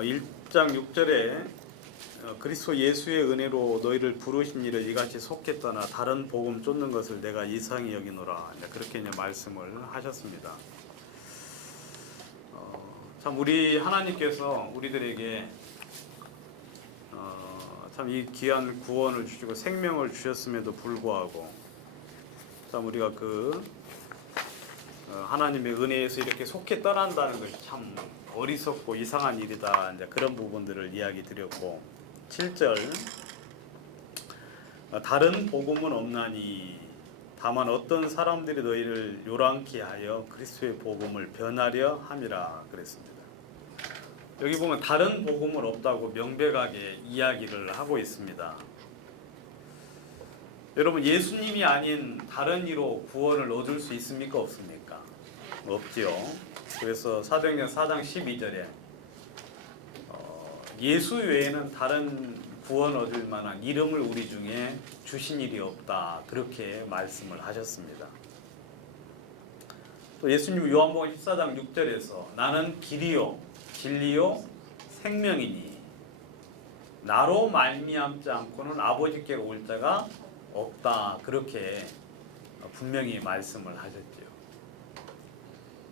1장 6절에 그리스도 예수의 은혜로 너희를 부르신 일을 이같이 속히 떠나 다른 복음 쫓는 것을 내가 이상히 여기노라. 그렇게 이제 말씀을 하셨습니다. 참 우리 하나님께서 우리들에게 참 이 귀한 구원을 주시고 생명을 주셨음에도 불구하고 참 우리가 하나님의 은혜에서 이렇게 속히 떠난다는 것이 참 어리석고 이상한 일이다. 이제 그런 부분들을 이야기 드렸고 7절 다른 복음은 없나니 다만 어떤 사람들이 너희를 요란케 하여 그리스도의 복음을 변하려 함이라 그랬습니다. 여기 보면 다른 복음은 없다고 명백하게 이야기를 하고 있습니다. 여러분 예수님이 아닌 다른 이로 구원을 얻을 수 있습니까? 없습니까? 없지요. 그래서 사도행전 4장 12절에 예수 외에는 다른 구원 얻을 만한 이름을 우리 중에 주신 일이 없다. 그렇게 말씀을 하셨습니다. 또 예수님 요한복음 14장 6절에서 나는 길이요 진리요 생명이니 나로 말미암지 않고는 아버지께로 올 자가 없다. 그렇게 분명히 말씀을 하셨죠.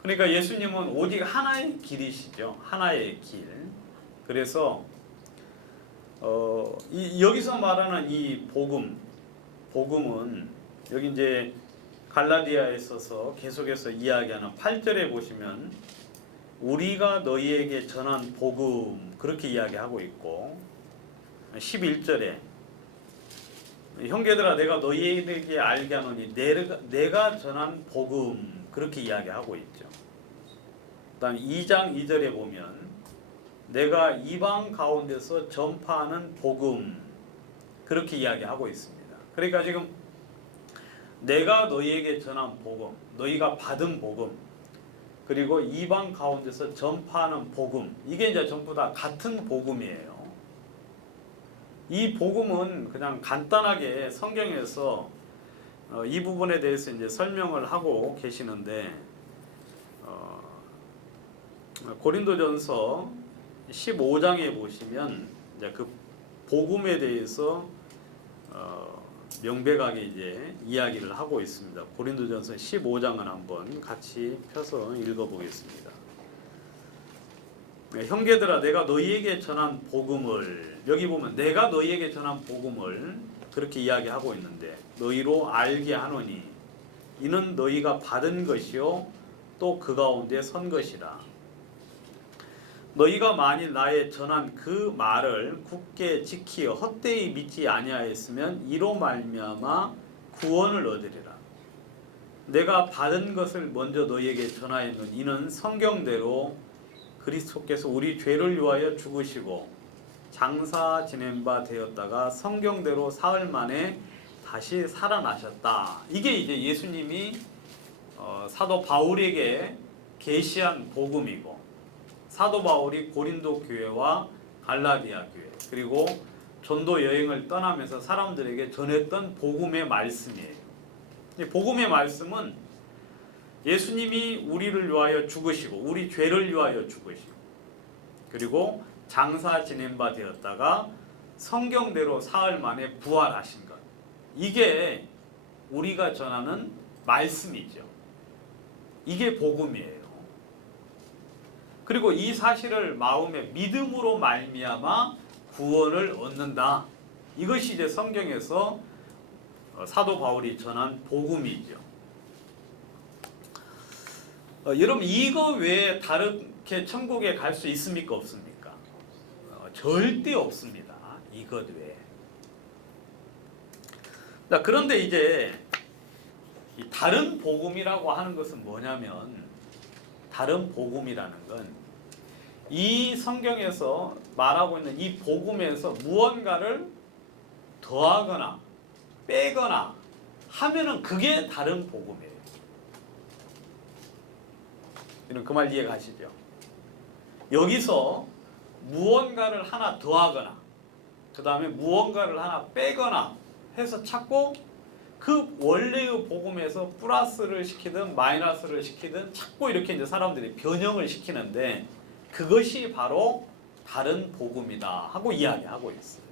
그러니까 예수님은 오직 하나의 길이시죠. 하나의 길. 그래서 여기서 말하는 이 복음은 여기 이제 갈라디아에 있어서 계속해서 이야기하는 8절에 보시면 우리가 너희에게 전한 복음 그렇게 이야기하고 있고 11절에 형제들아 내가 너희에게 알게 하노니 내가 전한 복음 그렇게 이야기하고 있죠. 그 다음 2장 2절에 보면 내가 이방 가운데서 전파하는 복음 그렇게 이야기하고 있습니다. 그러니까 지금 내가 너희에게 전한 복음, 너희가 받은 복음, 그리고 이방 가운데서 전파하는 복음, 이게 이제 전부 다 같은 복음이에요. 이 복음은 그냥 간단하게 성경에서 이 부분에 대해서 이제 설명을 하고 계시는데 고린도전서 15장에 보시면 이제 그 복음에 대해서 명백하게 이제 이야기를 하고 있습니다. 고린도전서 15장을 한번 같이 펴서 읽어보겠습니다. 형제들아 내가 너희에게 전한 복음을 여기 보면 내가 너희에게 전한 복음을 그렇게 이야기하고 있는데 너희로 알게 하노니 이는 너희가 받은 것이요 또 그 가운데 선 것이라. 너희가 만일 나의 전한 그 말을 굳게 지키어 헛되이 믿지 아니하였으면 이로 말미암아 구원을 얻으리라. 내가 받은 것을 먼저 너희에게 전하였노니 이는 성경대로 그리스도께서 우리 죄를 위하여 죽으시고 장사 지낸 바 되었다가 성경대로 사흘 만에 다시 살아나셨다. 이게 이제 예수님이 사도 바울에게 계시한 복음이고 사도 바울이 고린도 교회와 갈라디아 교회 그리고 전도 여행을 떠나면서 사람들에게 전했던 복음의 말씀이에요. 복음의 말씀은 예수님이 우리를 위하여 죽으시고 우리 죄를 위하여 죽으시고 그리고 장사 지낸 바 되었다가 성경대로 사흘 만에 부활하신 것. 이게 우리가 전하는 말씀이죠. 이게 복음이에요. 그리고 이 사실을 마음의 믿음으로 말미암아 구원을 얻는다. 이것이 이제 성경에서 사도 바울이 전한 복음이죠. 여러분 이거 외에 다르게 천국에 갈 수 있습니까? 없습니까? 절대 없습니다. 이것 외에. 그런데 이제 이 다른 복음이라고 하는 것은 뭐냐면 다른 복음이라는 건 이 성경에서 말하고 있는 이 복음에서 무언가를 더하거나 빼거나 하면은 그게 다른 복음이에요. 여러분 그 말 이해가시죠? 여기서 무언가를 하나 더하거나 그 다음에 무언가를 하나 빼거나 해서 찾고 그 원래의 복음에서 플러스를 시키든 마이너스를 시키든 자꾸 이렇게 이제 사람들이 변형을 시키는데 그것이 바로 다른 복음이다 하고 이야기하고 있어요.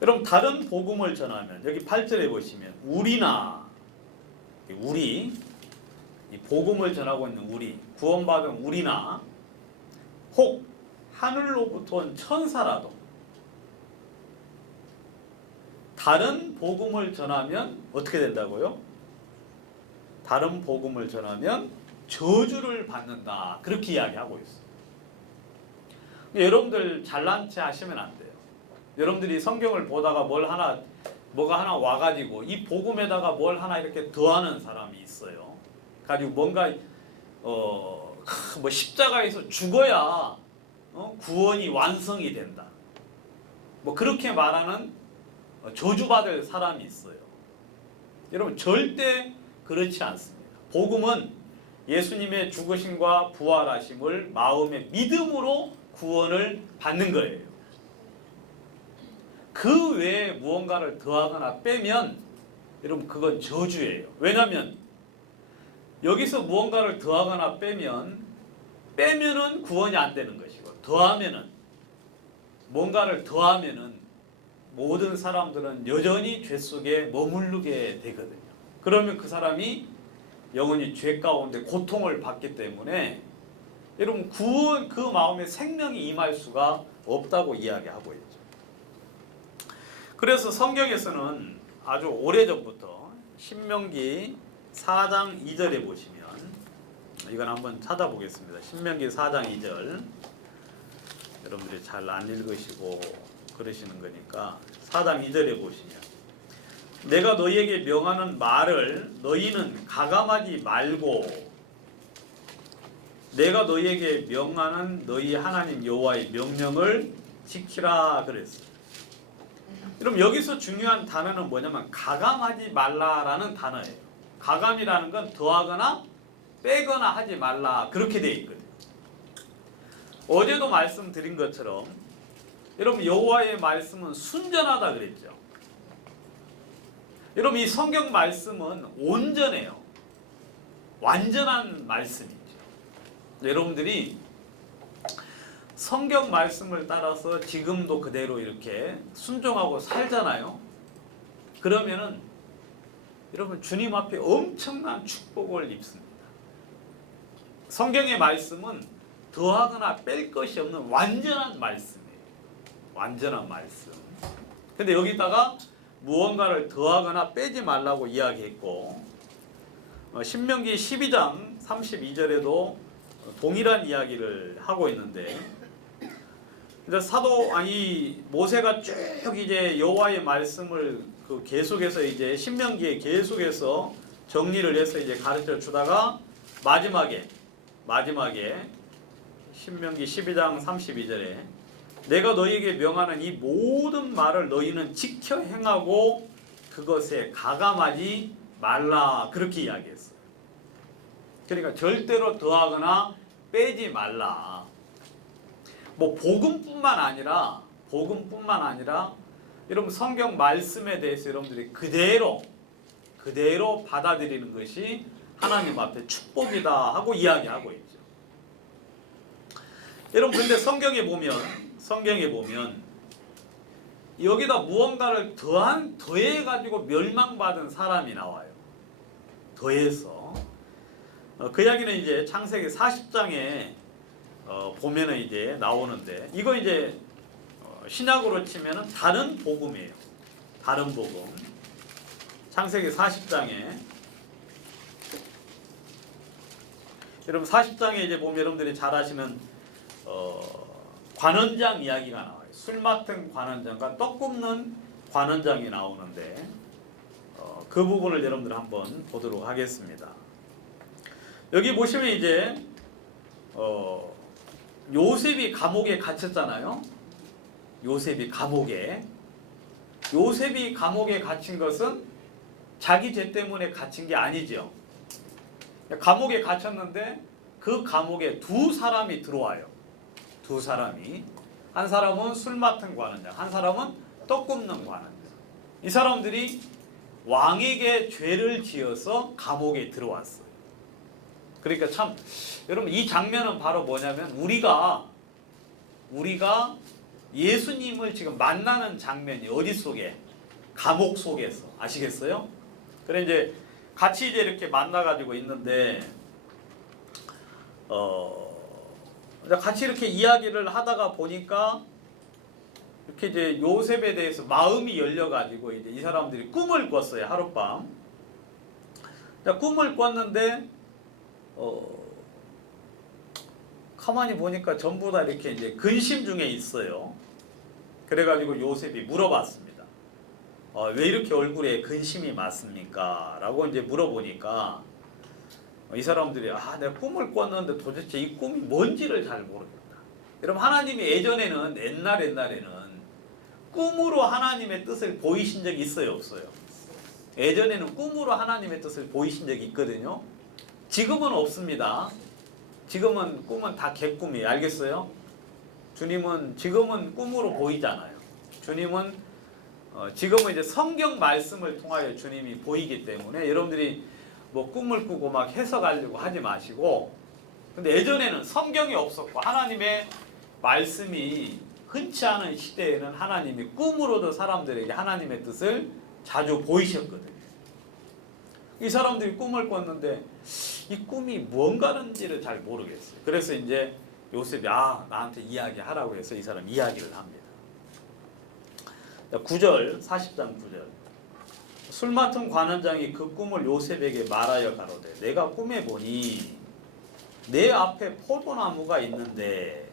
여러분 다른 복음을 전하면 여기 8절에 보시면 우리나 우리 이 복음을 전하고 있는 우리 구원받은 우리나 혹 하늘로부터 온 천사라도 다른 복음을 전하면 어떻게 된다고요? 다른 복음을 전하면 저주를 받는다. 그렇게 이야기하고 있어요. 여러분들 잘난 체 하시면 안 돼요. 여러분들이 성경을 보다가 뭐가 하나 와가지고 이 복음에다가 뭘 하나 이렇게 더하는 사람이 있어요. 가지고 뭔가 뭐 십자가에서 죽어야 구원이 완성이 된다. 뭐 그렇게 말하는 저주받을 사람이 있어요. 여러분 절대 그렇지 않습니다. 복음은 예수님의 죽으심과 부활하심을 마음의 믿음으로 구원을 받는 거예요. 그 외에 무언가를 더하거나 빼면 여러분 그건 저주예요. 왜냐하면 여기서 무언가를 더하거나 빼면은 구원이 안 되는 것이고 더하면은 뭔가를 더하면은 모든 사람들은 여전히 죄 속에 머무르게 되거든요. 그러면 그 사람이 영원히 죄 가운데 고통을 받기 때문에 여러분 구원 그 마음에 생명이 임할 수가 없다고 이야기하고 있죠. 그래서 성경에서는 아주 오래전부터 신명기 4장 2절에 보시면 이건 한번 찾아보겠습니다. 신명기 4장 2절 여러분들이 잘 안 읽으시고 그러시는 거니까 4장 2절에 보시면 내가 너희에게 명하는 말을 너희는 가감하지 말고 내가 너희에게 명하는 너희 하나님 여호와의 명령을 지키라 그랬어요. 그럼 여기서 중요한 단어는 뭐냐면 가감하지 말라라는 단어예요. 가감이라는 건 더하거나 빼거나 하지 말라 그렇게 되어 있거든요. 어제도 말씀드린 것처럼 여러분 여호와의 말씀은 순전하다 그랬죠. 여러분 이 성경 말씀은 온전해요. 완전한 말씀이죠. 여러분들이 성경 말씀을 따라서 지금도 그대로 이렇게 순종하고 살잖아요. 그러면은 여러분 주님 앞에 엄청난 축복을 입습니다. 성경의 말씀은 더하거나 뺄 것이 없는 완전한 말씀이에요. 완전한 말씀. 근데 여기다가 무언가를 더하거나 빼지 말라고 이야기했고 신명기 12장 32절에도 동일한 이야기를 하고 있는데 모세가 쭉 이제 여호와의 말씀을 계속해서 이제 신명기에 계속해서 정리를 해서 이제 가르쳐 주다가 마지막에 신명기 12장 32절에 내가 너희에게 명하는 이 모든 말을 너희는 지켜 행하고 그것에 가감하지 말라 그렇게 이야기했어요. 그러니까 절대로 더하거나 빼지 말라. 뭐 복음뿐만 아니라 여러분 성경 말씀에 대해서 여러분들이 그대로 받아들이는 것이 하나님 앞에 축복이다 하고 이야기하고 있죠. 여러분 근데 성경에 보면 여기다 무언가를 더해 가지고 멸망받은 사람이 나와요. 더해서 그 이야기는 이제 창세기 40장에 보면은 이제 나오는데 이거 이제 신약으로 치면은 다른 복음이에요. 다른 복음. 창세기 40장에 여러분 40장에 이제 보면 여러분들이 잘 아시는 관원장 이야기가 나와요. 술 맡은 관원장과 떡 굽는 관원장이 나오는데 그 부분을 여러분들 한번 보도록 하겠습니다. 여기 보시면 이제 요셉이 감옥에 갇혔잖아요. 요셉이 감옥에 갇힌 것은 자기 죄 때문에 갇힌 게 아니죠. 감옥에 갇혔는데 그 감옥에 두 사람이 들어와요. 두 사람이. 한 사람은 술 맡은 관원장, 한 사람은 떡 굽는 관원장. 이 사람들이 왕에게 죄를 지어서 감옥에 들어왔어요. 그러니까 참 여러분 이 장면은 바로 뭐냐면 우리가 예수님을 지금 만나는 장면이 어디 속에? 감옥 속에서. 아시겠어요? 그래 이제 같이 이제 이렇게 만나가지고 있는데 같이 이렇게 이야기를 하다가 보니까 이렇게 이제 요셉에 대해서 마음이 열려가지고 이제 이 사람들이 꿈을 꿨어요. 하룻밤. 꿈을 꿨는데 가만히 보니까 전부 다 이렇게 이제 근심 중에 있어요. 그래가지고 요셉이 물어봤습니다. 왜 이렇게 얼굴에 근심이 많습니까? 라고 이제 물어보니까 이 사람들이 내가 꿈을 꿨는데 도대체 이 꿈이 뭔지를 잘 모르겠다. 여러분 하나님이 예전에는 옛날에는 꿈으로 하나님의 뜻을 보이신 적이 있어요, 없어요? 예전에는 꿈으로 하나님의 뜻을 보이신 적이 있거든요. 지금은 없습니다. 지금은 꿈은 다 개꿈이에요. 알겠어요? 주님은 지금은 꿈으로 보이잖아요. 주님은 지금은 이제 성경 말씀을 통하여 주님이 보이기 때문에 여러분들이 뭐 꿈을 꾸고 막 해석하려고 하지 마시고, 근데 예전에는 성경이 없었고 하나님의 말씀이 흔치 않은 시대에는 하나님이 꿈으로도 사람들에게 하나님의 뜻을 자주 보이셨거든요. 이 사람들이 꿈을 꿨는데 이 꿈이 뭔가는지를 잘 모르겠어요. 그래서 이제 요셉이 나한테 이야기하라고 해서 이 사람 이야기를 합니다. 9절 40장 9절 술 맡은 관원장이 그 꿈을 요셉에게 말하여 가로되 내가 꿈에 보니 내 앞에 포도나무가 있는데,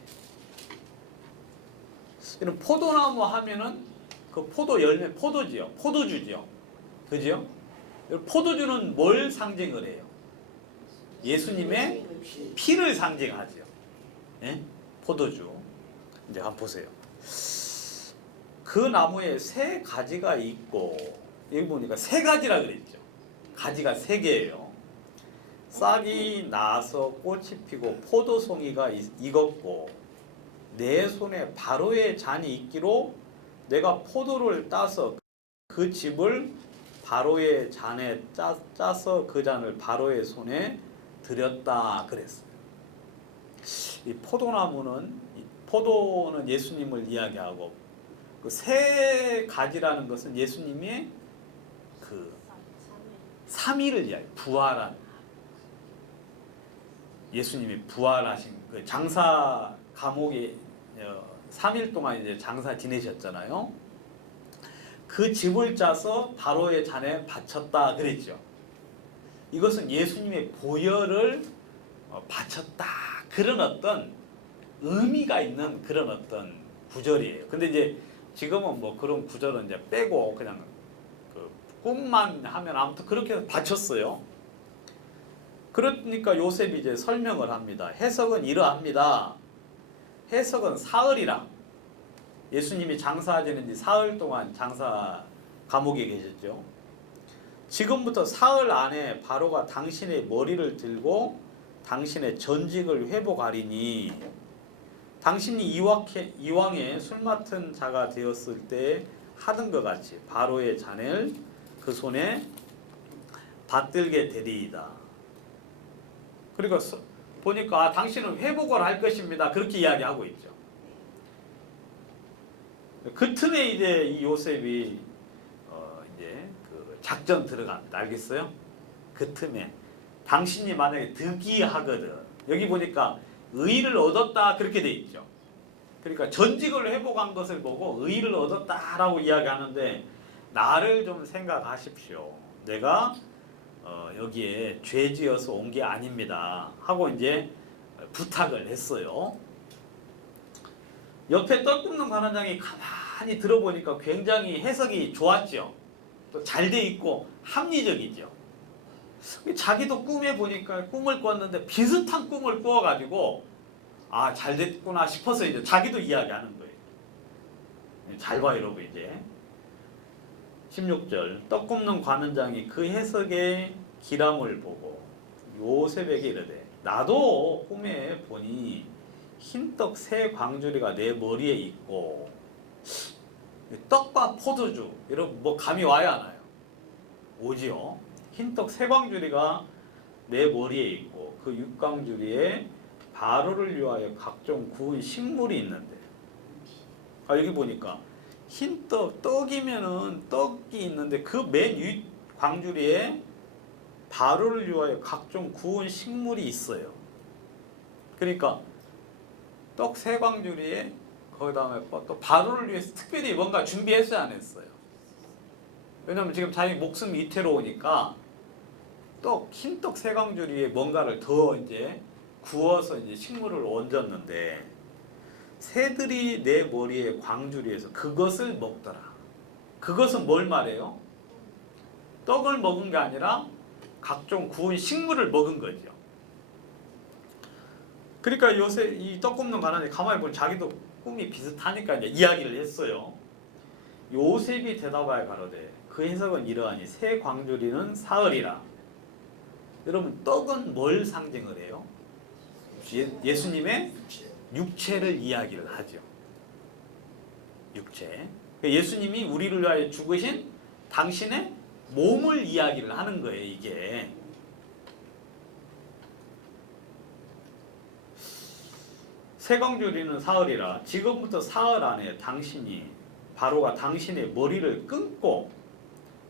이런 포도나무 하면은 그 포도 열매 포도지요. 포도주지요. 그죠? 포도주는 뭘 상징을 해요? 예수님의 피를 상징하죠. 예? 포도주. 이제 한번 보세요. 그 나무에 세 가지가 있고, 여기 보니까 세 가지라 그랬죠. 가지가 세 개예요. 싹이 나서 꽃이 피고 포도송이가 익었고 내 손에 바로의 잔이 있기로 내가 포도를 따서 그 즙을 바로의 잔에 짜서 그 잔을 바로의 손에 드렸다 그랬어요. 이 포도나무는, 포도는 예수님을 이야기하고 그 세 가지라는 것은 예수님의 그 삼위를 이야기, 부활한 예수님이 부활하신 그 장사 감옥에 3일 동안 이제 장사 지내셨잖아요. 그 즙을 짜서 바로의 잔에 바쳤다 그랬죠. 이것은 예수님의 보혈을 바쳤다, 그런 어떤 의미가 있는 그런 어떤 구절이에요. 근데 이제 지금은 뭐 그런 구절은 이제 빼고 그냥 그 꿈만 하면 아무튼 그렇게 해서 바쳤어요. 그러니까 요셉이 이제 설명을 합니다. 해석은 이러합니다. 해석은 사흘이라, 예수님이 장사하시는 지 사흘 동안 장사 감옥에 계셨죠. 지금부터 사흘 안에 바로가 당신의 머리를 들고 당신의 전직을 회복하리니 당신이 이왕에 술 맡은 자가 되었을 때 하던 것 같이 바로의 잔을 그 손에 받들게 되리이다. 그리고 보니까 당신은 회복을 할 것입니다. 그렇게 이야기하고 있죠. 그 틈에 이제 이 요셉이 이제 그 작전 들어갑니다. 알겠어요? 그 틈에 당신이 만약에 득이하거든. 여기 보니까 의를 얻었다 그렇게 돼 있죠. 그러니까 전직을 회복한 것을 보고 의를 얻었다라고 이야기하는데, 나를 좀 생각하십시오. 내가 여기에 죄지어서 온 게 아닙니다 하고 이제 부탁을 했어요. 옆에 떡 굽는 관원장이 가만히 들어보니까 굉장히 해석이 좋았죠. 또 잘 돼 있고 합리적이죠. 자기도 꿈에 보니까 꿈을 꿨는데 비슷한 꿈을 꾸어가지고 잘 됐구나 싶어서 이제 자기도 이야기하는 거예요. 잘 봐 여러분. 이제 16절 떡 굽는 관원장이 그 해석의 기람을 보고 요셉에게 이르되 나도 꿈에 보니 흰떡 세 광주리가 내 머리에 있고, 떡과 포도주 여러분 뭐 감이 와야 하나요? 오지요. 흰떡 세 광주리가 내 머리에 있고 그 육강주리에 바로를 위하여 각종 구운 식물이 있는데, 여기 보니까 흰떡, 떡이면은 떡이 있는데 그 맨 위 광주리에 바로를 위하여 각종 구운 식물이 있어요. 그러니까 떡 세 광주리에 거기다음에 또 바로를 위해서 특별히 뭔가 준비했어요, 안 했어요? 왜냐면 지금 자기 목숨 위태로우니까 흰떡 세 광주리에 뭔가를 더 이제 구워서 이제 식물을 얹었는데, 새들이 내 머리에 광주리에서 그것을 먹더라. 그것은 뭘 말해요? 떡을 먹은 게 아니라 각종 구운 식물을 먹은 거죠. 그러니까 요새 이 떡 굽는 관원이 가만히 보면 자기도 꿈이 비슷하니까 이제 이야기를 했어요. 요셉이 대답하여 가로되 그 해석은 이러하니 새 광주리는 사흘이라. 여러분, 떡은 뭘 상징을 해요? 예수님의 육체를 이야기를 하죠. 육체. 예수님이 우리를 위하여 죽으신 당신의 몸을 이야기를 하는 거예요, 이게. 세광주리는 사흘이라. 지금부터 사흘 안에 바로가 당신의 머리를 끊고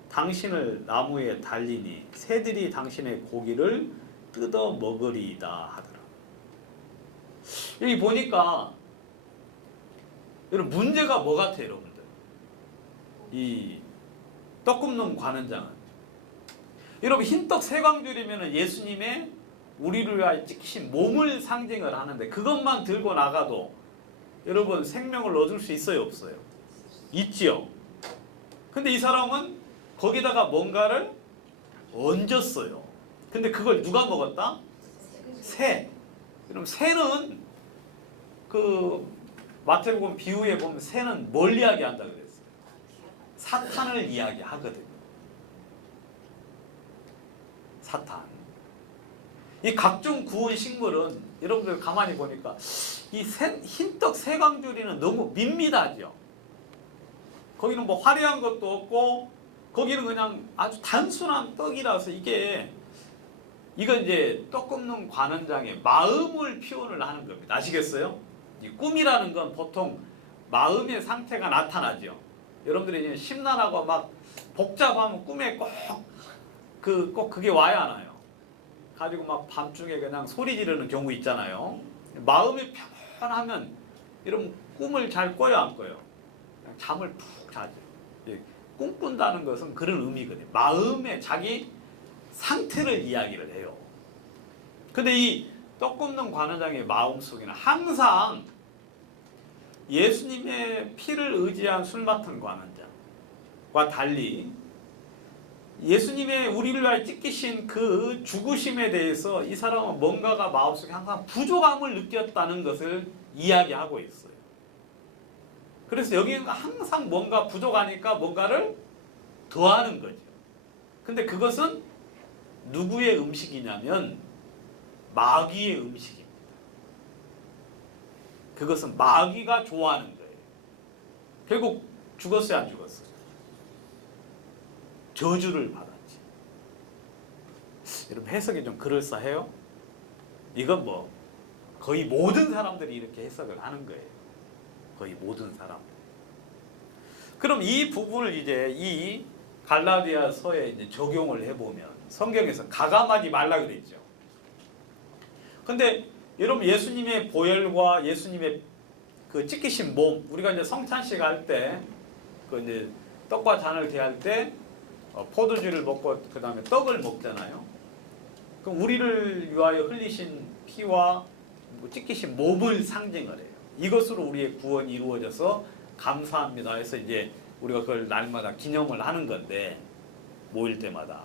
당신을 나무에 달리니 새들이 당신의 고기를 뜯어 먹으리이다 하더라. 여기 보니까 여러분, 문제가 뭐 같아요, 여러분들? 이 떡 굽는 관원장은, 여러분, 흰떡 세광주리면 예수님의 우리를 위하여 찍히신 몸을 상징을 하는데, 그것만 들고 나가도 여러분 생명을 얻을 수 있어요, 없어요? 있지요. 근데 이 사람은 거기다가 뭔가를 얹었어요. 근데 그걸 누가 먹었다? 새. 그럼 새는 그 마태복음 비유에 보면 새는 뭘 이야기한다 그랬어요? 사탄을 이야기하거든요. 사탄. 이 각종 구운 식물은 여러분들 가만히 보니까 이 흰떡 세광주리는 너무 밋밋하죠. 거기는 뭐 화려한 것도 없고 거기는 그냥 아주 단순한 떡이라서 이건 이제 떡 굽는 관원장의 마음을 표현을 하는 겁니다. 아시겠어요? 이 꿈이라는 건 보통 마음의 상태가 나타나죠. 여러분들이 이제 심란하고 막 복잡하면 꿈에 꼭 그게 와야 하나요? 가지고 막 밤중에 그냥 소리 지르는 경우 있잖아요. 마음이 편하면 여러분 꿈을 잘 꿔요, 안 꿔요? 그냥 잠을 푹 자죠. 꿈꾼다는 것은 그런 의미거든요. 마음의 자기 상태를 이야기를 해요. 근데 이 떡 굽는 관원장의 마음 속에는 항상 예수님의 피를 의지한 술 맡은 관원장과 달리 예수님의 우리를 위하여 찢기신 그 죽으심에 대해서 이 사람은 뭔가가 마음속에 항상 부족함을 느꼈다는 것을 이야기하고 있어요. 그래서 여기는 항상 뭔가 부족하니까 뭔가를 더하는 거죠. 근데 그것은 누구의 음식이냐면 마귀의 음식입니다. 그것은 마귀가 좋아하는 거예요. 결국 죽었어요, 안 죽었어요? 저주를 받았지. 여러분, 해석이 좀 그럴싸해요? 이건 뭐 거의 모든 사람들이 이렇게 해석을 하는 거예요. 거의 모든 사람들. 그럼 이 부분을 이제 이 갈라디아서에 이제 적용을 해보면 성경에서 가감하지 말라 그랬죠. 근데 여러분, 예수님의 보혈과 예수님의 그 찢기신 몸, 우리가 이제 성찬식 할 때 그 이제 떡과 잔을 대할 때 포도주를 먹고 그 다음에 떡을 먹잖아요. 그럼 우리를 위하여 흘리신 피와 찢기신 몸을 상징을 해요. 이것으로 우리의 구원이 이루어져서 감사합니다 해서 이제 우리가 그걸 날마다 기념을 하는 건데, 모일 때마다.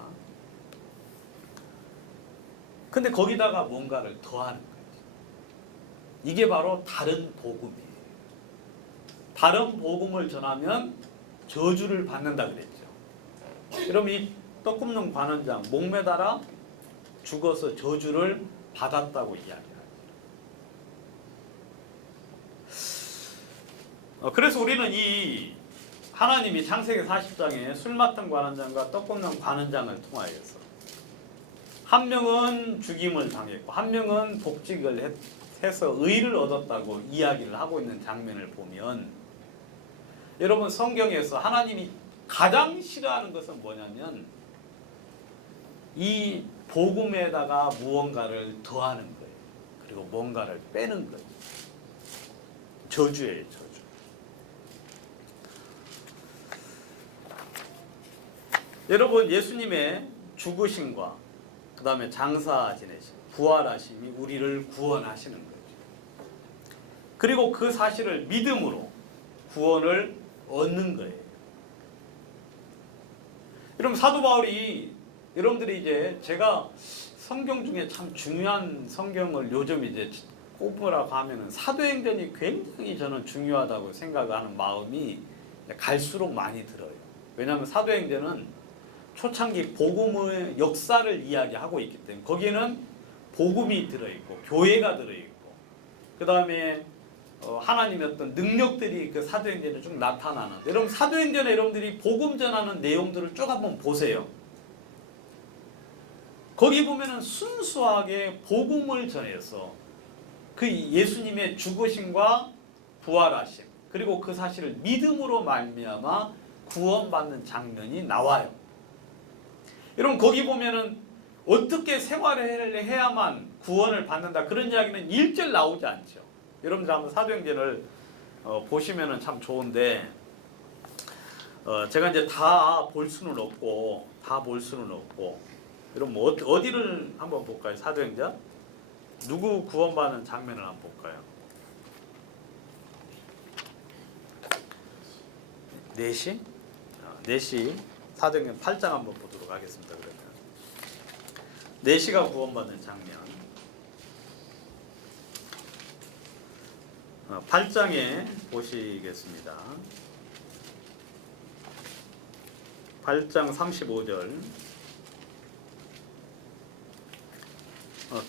근데 거기다가 뭔가를 더하는 거죠. 이게 바로 다른 복음이에요. 다른 복음을 전하면 저주를 받는다 그랬죠. 그럼 이 떡 굽는 관원장 목매달아 죽어서 저주를 받았다고 이야기하죠. 그래서 우리는 이 하나님이 창세기 40장에 술 맡은 관원장과 떡 굽는 관원장을 통하여서 한 명은 죽임을 당했고 한 명은 복직을 해서 의를 얻었다고 이야기를 하고 있는 장면을 보면 여러분 성경에서 하나님이 가장 싫어하는 것은 뭐냐면 이 복음에다가 무언가를 더하는 거예요. 그리고 뭔가를 빼는 거예요. 저주예요, 저주. 여러분 예수님의 죽으심과 그 다음에 장사 지내심, 부활하심이 우리를 구원하시는 거죠. 그리고 그 사실을 믿음으로 구원을 얻는 거예요. 여러분 사도 바울이 여러분들이 이제 제가 성경 중에 참 중요한 성경을 요즘 이제 꼽으라고 하면은 사도행전이 굉장히 저는 중요하다고 생각하는 마음이 갈수록 많이 들어요. 왜냐하면 사도행전은 초창기 복음의 역사를 이야기하고 있기 때문에 거기에는 복음이 들어있고 교회가 들어있고 그 다음에 하나님의 어떤 능력들이 그 사도행전에 쭉 나타나는. 여러분 사도행전에 여러분들이 복음 전하는 내용들을 쭉 한번 보세요. 거기 보면은 순수하게 복음을 전해서 그 예수님의 죽으심과 부활하심 그리고 그 사실을 믿음으로 말미암아 구원받는 장면이 나와요. 여러분 거기 보면은 어떻게 생활을 해야만 구원을 받는다 그런 이야기는 1절 나오지 않죠. 여러분들 한번 사도행전을 보시면은 참 좋은데 제가 이제 다 볼 수는 없고 여러분 어디를 한번 볼까요? 사도행전 누구 구원받는 장면을 한번 볼까요? 4시? 4시 사도행전 8장 한번 보도록 하겠습니다. 그러면 4시가 구원받는 장면 8장에 보시겠습니다. 8장 35절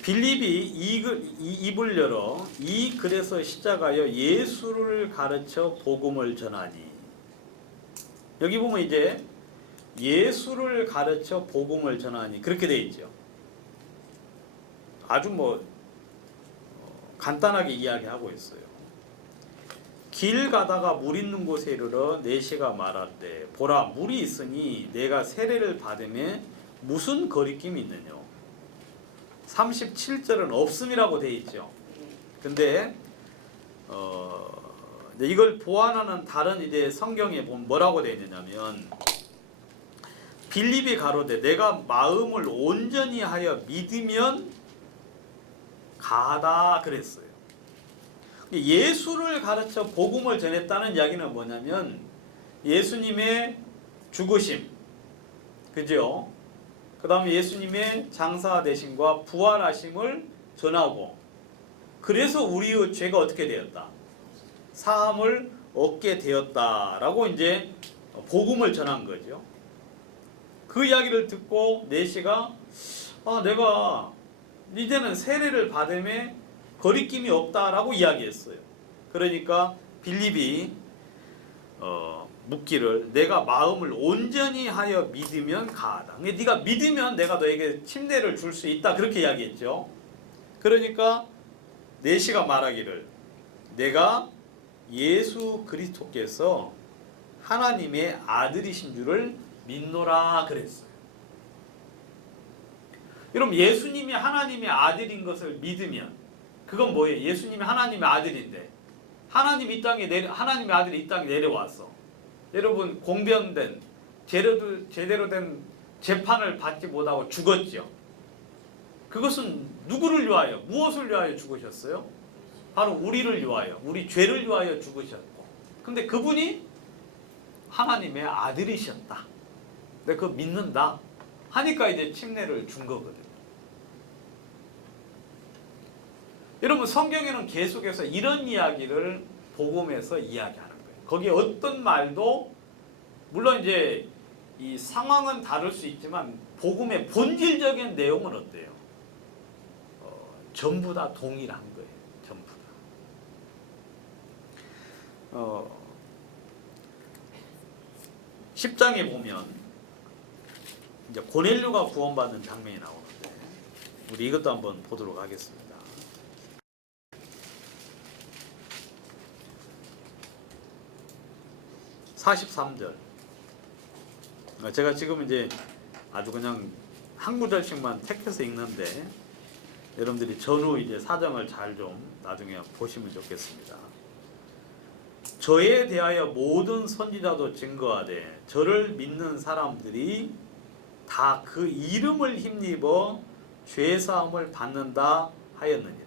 빌립이 입을 열어 이 글에서 시작하여 예수를 가르쳐 복음을 전하니. 여기 보면 이제 예수를 가르쳐 복음을 전하니 그렇게 돼 있죠. 아주 간단하게 이야기하고 있어요. 길 가다가 물 있는 곳에 이르러 내시가 말하되 보라 물이 있으니 내가 세례를 받으매 무슨 거리낌이 있느냐. 37절은 없음이라고 돼 있죠. 근데 이걸 보완하는 다른 이제 성경에 보면 뭐라고 돼 있느냐면 빌립이 가로되 내가 마음을 온전히 하여 믿으면 가다 그랬어요. 예수를 가르쳐 복음을 전했다는 이야기는 뭐냐면 예수님의 죽으심, 그죠? 그 다음에 예수님의 장사되심과 부활하심을 전하고 그래서 우리의 죄가 어떻게 되었다? 사함을 얻게 되었다라고 이제 복음을 전한 거죠. 그 이야기를 듣고 내시가 내가 이제는 세례를 받음에 거리낌이 없다라고 이야기했어요. 그러니까 빌립이 묻기를 내가 마음을 온전히 하여 믿으면 가하다. 네가 믿으면 내가 너에게 침례를 줄 수 있다. 그렇게 이야기했죠. 그러니까 내시가 말하기를 내가 예수 그리스도께서 하나님의 아들이신 줄을 믿노라 그랬어요. 여러분 예수님이 하나님의 아들인 것을 믿으면 그건 뭐예요? 예수님이 하나님의 아들인데 하나님의 아들이 이 땅에 내려왔어. 여러분 공변된 제대로 된 재판을 받지 못하고 죽었죠. 그것은 누구를 위하여 무엇을 위하여 죽으셨어요? 바로 우리를 위하여 우리 죄를 위하여 죽으셨고 근데 그분이 하나님의 아들이셨다. 근데 그거 믿는다 하니까 이제 침례를 준 거거든요. 여러분 성경에는 계속해서 이런 이야기를 복음에서 이야기하는 거예요. 거기에 어떤 말도 물론 이제 이 상황은 다를 수 있지만 복음의 본질적인 내용은 어때요? 전부 다 동일한 거예요. 전부 다. 10장에 보면 이제 고넬료가 구원받는 장면이 나오는데 우리 이것도 한번 보도록 하겠습니다. 43절. 제가 지금 이제 아주 그냥 한 구절씩만 택해서 읽는데 여러분들이 전후 이제 사정을 잘 좀 나중에 보시면 좋겠습니다. 저에 대하여 모든 선지자도 증거하되 저를 믿는 사람들이 다 그 이름을 힘입어 죄사함을 받는다 하였느니라.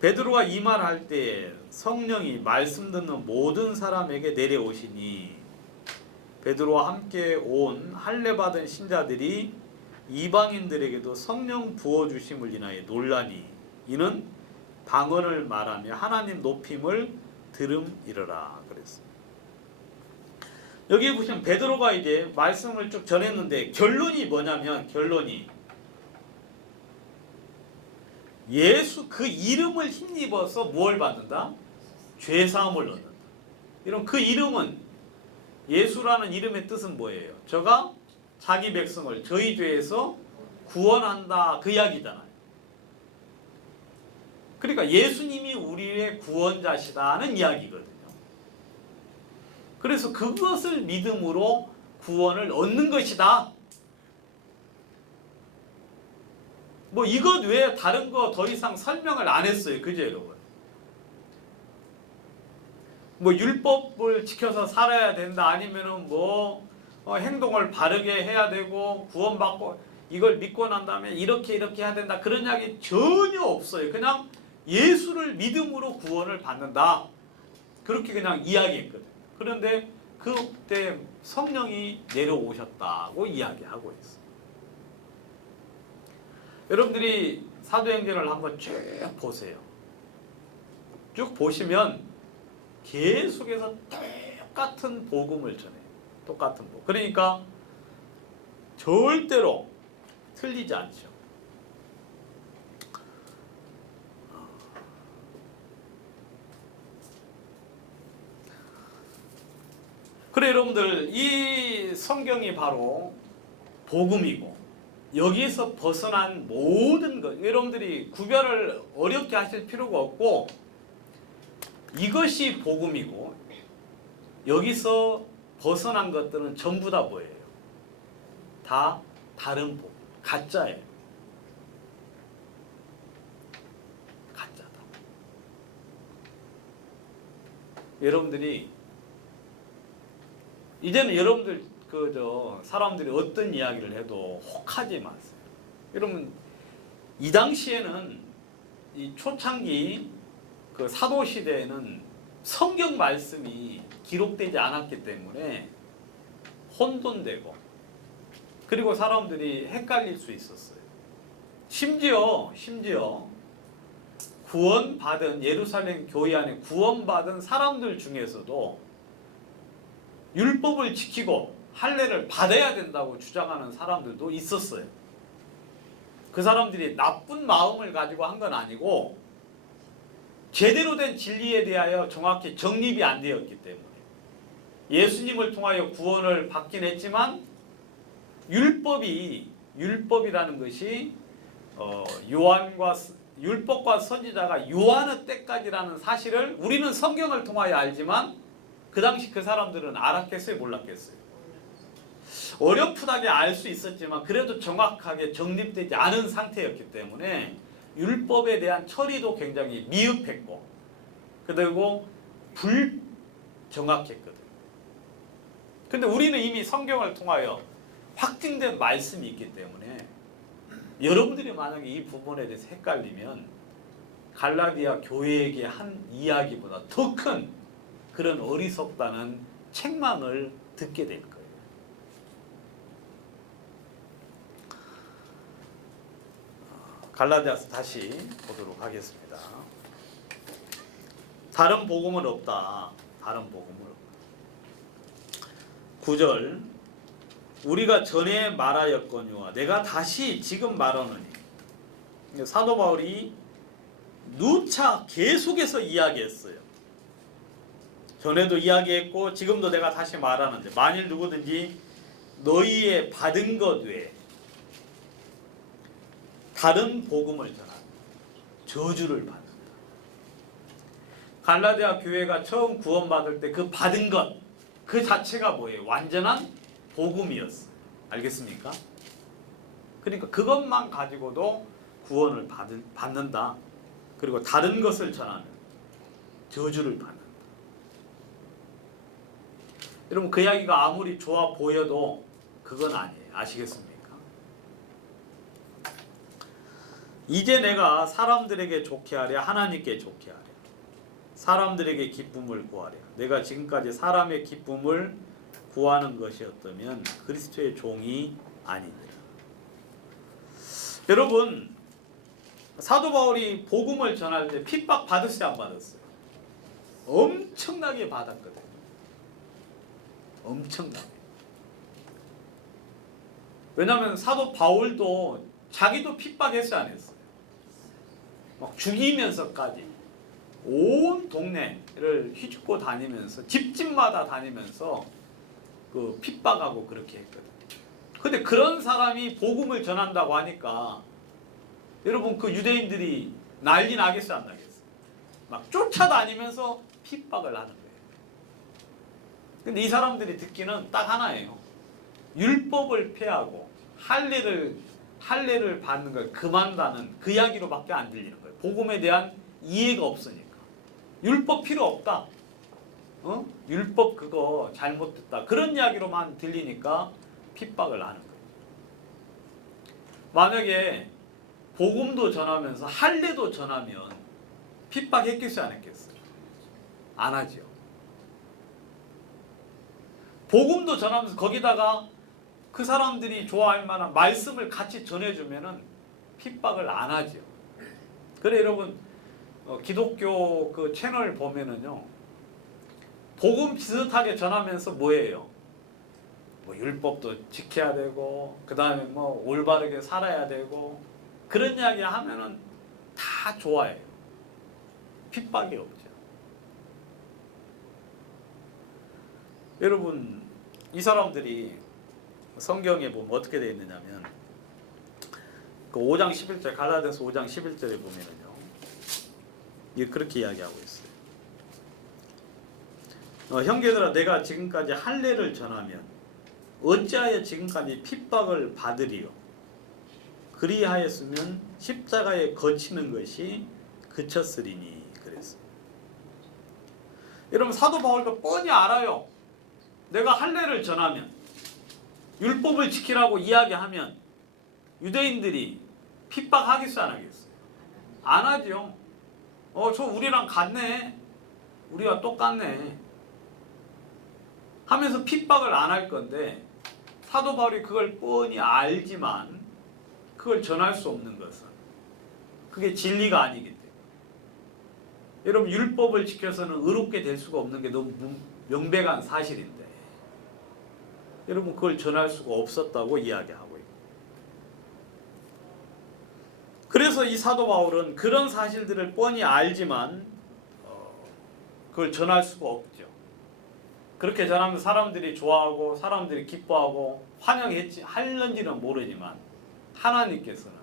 베드로가 이 말할 때에 성령이 말씀 듣는 모든 사람에게 내려오시니 베드로와 함께 온 할례 받은 신자들이 이방인들에게도 성령 부어주심을 인하여 놀라니 이는 방언을 말하며 하나님 높임을 들음이러라 그랬어요. 여기 보시면 베드로가 이제 말씀을 쭉 전했는데 결론이 뭐냐면 예수 그 이름을 힘입어서 무엇을 받는다? 죄사함을 얻는다. 이런 그 이름은 예수라는 이름의 뜻은 뭐예요? 저가 자기 백성을 저희 죄에서 구원한다 그 이야기잖아요. 그러니까 예수님이 우리의 구원자시다는 이야기거든요. 그래서 그것을 믿음으로 구원을 얻는 것이다. 뭐 이것 외에 다른 거 더 이상 설명을 안 했어요. 그죠 여러분? 뭐 율법을 지켜서 살아야 된다 아니면은 뭐 행동을 바르게 해야 되고 구원받고 이걸 믿고 난 다음에 이렇게 해야 된다 그런 이야기 전혀 없어요. 그냥 예수를 믿음으로 구원을 받는다 그렇게 그냥 이야기했거든요. 그런데 그때 성령이 내려오셨다고 이야기하고 있어요. 여러분들이 사도행전을 한번 쭉 보세요. 쭉 보시면 계속해서 똑같은 복음을 전해요. 똑같은 복음. 그러니까 절대로 틀리지 않죠. 그래 여러분들 이 성경이 바로 복음이고 여기에서 벗어난 모든 것 여러분들이 구별을 어렵게 하실 필요가 없고 이것이 복음이고 여기서 벗어난 것들은 전부 다 뭐예요? 다 다른 복음, 가짜예요. 가짜다. 여러분들이 이제는 여러분들 사람들이 어떤 이야기를 해도 혹하지 마세요. 여러분 이 당시에는 이 초창기 그 사도 시대에는 성경 말씀이 기록되지 않았기 때문에 혼돈되고 그리고 사람들이 헷갈릴 수 있었어요. 심지어 구원받은 예루살렘 교회 안에 구원받은 사람들 중에서도 율법을 지키고 할례를 받아야 된다고 주장하는 사람들도 있었어요. 그 사람들이 나쁜 마음을 가지고 한 건 아니고 제대로 된 진리에 대하여 정확히 정립이 안 되었기 때문에 예수님을 통하여 구원을 받긴 했지만 율법이라는 것이 율법과 선지자가 요한의 때까지라는 사실을 우리는 성경을 통하여 알지만 그 당시 그 사람들은 알았겠어요? 몰랐겠어요? 어렴풋하게 알 수 있었지만 그래도 정확하게 정립되지 않은 상태였기 때문에 율법에 대한 처리도 굉장히 미흡했고 그리고 불정확했거든요. 근데 우리는 이미 성경을 통하여 확증된 말씀이 있기 때문에 여러분들이 만약에 이 부분에 대해서 헷갈리면 갈라디아 교회에게 한 이야기보다 더 큰 그런 어리석다는 책망을 듣게 될 거예요. 갈라디아서 다시 보도록 하겠습니다. 다른 복음은 없다. 다른 복음은 없다. 9절 우리가 전에 말하였거니와 내가 다시 지금 말하노니 사도 바울이 누차 계속해서 이야기했어요. 전에도 이야기했고 지금도 내가 다시 말하는데 만일 누구든지 너희의 받은 것 외에 다른 복음을 전하는 저주를 받는다. 갈라디아 교회가 처음 구원받을 때 그 받은 것 그 자체가 뭐예요? 완전한 복음이었어요. 알겠습니까? 그러니까 그것만 가지고도 구원을 받는다. 그리고 다른 것을 전하는 저주를 받는다. 여러분 그 이야기가 아무리 좋아 보여도 그건 아니에요. 아시겠습니까? 이제 내가 사람들에게 좋게 하랴 하나님께 좋게 하랴 사람들에게 기쁨을 구하랴. 내가 지금까지 사람의 기쁨을 구하는 것이었다면 그리스도의 종이 아니니라. 여러분 사도 바울이 복음을 전할 때 핍박 받았어요 안 받았어요? 엄청나게 받았거든요. 엄청나게. 왜냐하면 사도 바울도 자기도 핍박했어요 안 했어요? 막 죽이면서까지 온 동네를 휘젓고 다니면서 집집마다 다니면서 그 핍박하고 그렇게 했거든요. 근데 그런 사람이 복음을 전한다고 하니까 여러분 그 유대인들이 난리 나겠어요 안 나겠어요? 막 쫓아다니면서 핍박을 하는 거예요. 근데 이 사람들이 듣기는 딱 하나예요. 율법을 폐하고 할례를 받는 걸 금한다는 그 이야기로밖에 안 들리는 거예요. 복음에 대한 이해가 없으니까. 율법 필요 없다. 율법 그거 잘못됐다. 그런 이야기로만 들리니까 핍박을 하는 거예요. 만약에 복음도 전하면서 할례도 전하면 핍박했겠어요 안 했겠어요? 안 하죠. 복음도 전하면서 거기다가 그 사람들이 좋아할 만한 말씀을 같이 전해주면은 핍박을 안 하죠. 그래 여러분 기독교 그 채널 보면은요 복음 비슷하게 전하면서 뭐예요? 뭐 율법도 지켜야 되고 그 다음에 뭐 올바르게 살아야 되고 그런 이야기 하면은 다 좋아해요. 핍박이 없죠. 여러분 이 사람들이 성경에 보면 어떻게 되어 있느냐면 그 5장 11절 갈라디아서 5장 11절에 보면은요 이게 그렇게 이야기하고 있어요. 형제들아 내가 지금까지 할례를 전하면 어찌하여 지금까지 핍박을 받으리요? 그리하였으면 십자가에 거치는 것이 그쳤으리니 그랬어요. 여러분 사도 바울도 뻔히 알아요. 내가 할례를 전하면 율법을 지키라고 이야기하면 유대인들이 핍박하겠어요 안 하겠어요? 안 하죠. 저 우리랑 같네. 우리와 똑같네. 하면서 핍박을 안 할 건데 사도 바울이 그걸 뻔히 알지만 그걸 전할 수 없는 것은 그게 진리가 아니기 때문에 여러분 율법을 지켜서는 의롭게 될 수가 없는 게 너무 명백한 사실인데 여러분 그걸 전할 수가 없었다고 이야기하고 있고 그래서 이 사도 바울은 그런 사실들을 뻔히 알지만 그걸 전할 수가 없죠. 그렇게 전하면 사람들이 좋아하고 사람들이 기뻐하고 환영할는지는 모르지만 하나님께서는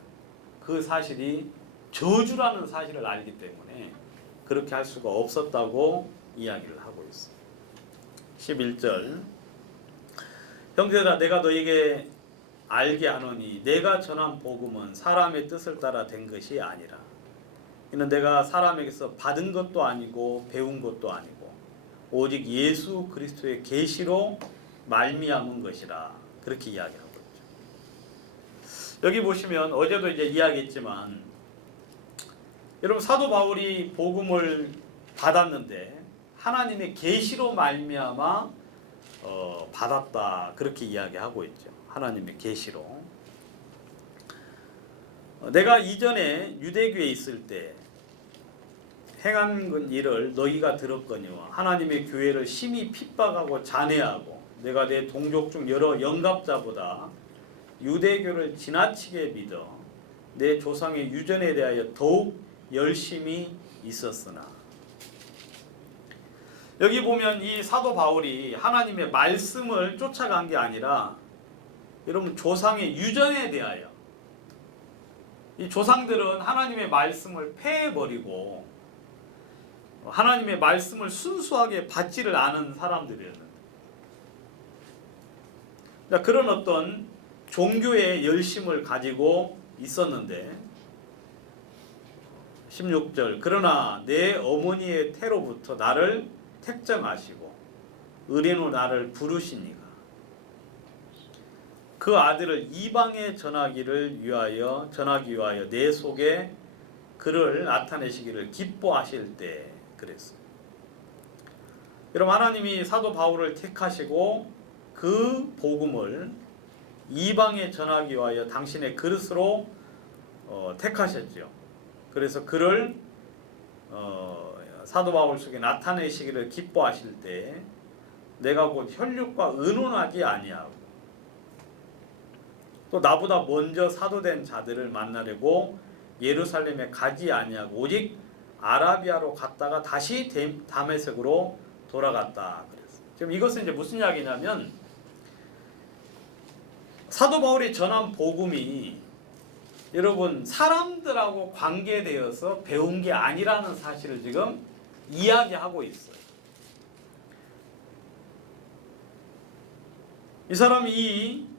그 사실이 저주라는 사실을 알기 때문에 그렇게 할 수가 없었다고 이야기를 하고 있어요. 11절 형제들아 내가 너에게 알게 하노니 내가 전한 복음은 사람의 뜻을 따라 된 것이 아니라 이는 내가 사람에게서 받은 것도 아니고 배운 것도 아니고 오직 예수 그리스도의 계시로 말미암은 것이라 그렇게 이야기하고 있죠. 여기 보시면 어제도 이제 이야기했지만 여러분 사도 바울이 복음을 받았는데 하나님의 계시로 말미암아 받았다 그렇게 이야기하고 있죠. 하나님의 계시로. 내가 이전에 유대교에 있을 때 행한 일을 너희가 들었거니와 하나님의 교회를 심히 핍박하고 잔해하고 내가 내 동족 중 여러 영갑자보다 유대교를 지나치게 믿어 내 조상의 유전에 대하여 더욱 열심히 있었으나 여기 보면 이 사도 바울이 하나님의 말씀을 쫓아간 게 아니라 여러분 조상의 유전에 대하여 이 조상들은 하나님의 말씀을 폐해버리고 하나님의 말씀을 순수하게 받지를 않은 사람들이었는데, 그런 어떤 종교의 열심을 가지고 있었는데 16절 그러나 내 어머니의 태로부터 나를 택정하시고 의뢰로 나를 부르시니가 그 아들을 이방에 전하기 위하여 내 속에 그를 나타내시기를 기뻐하실 때 그랬어요. 여러분, 하나님이 사도 바울을 택하시고 그 복음을 이방에 전하기 위하여 당신의 그릇으로 택하셨죠. 그래서 그를 사도 바울 속에 나타내시기를 기뻐하실 때 내가 곧 혈육과 의논하기 아니하고 또 나보다 먼저 사도된 자들을 만나려고 예루살렘에 가지 아니하고 오직 아라비아로 갔다가 다시 다메섹으로 돌아갔다 그랬어요. 지금 이것은 이제 무슨 이야기냐면 사도 바울이 전한 복음이 여러분 사람들하고 관계되어서 배운 게 아니라는 사실을 지금 이야기하고 있어요. 이 사람이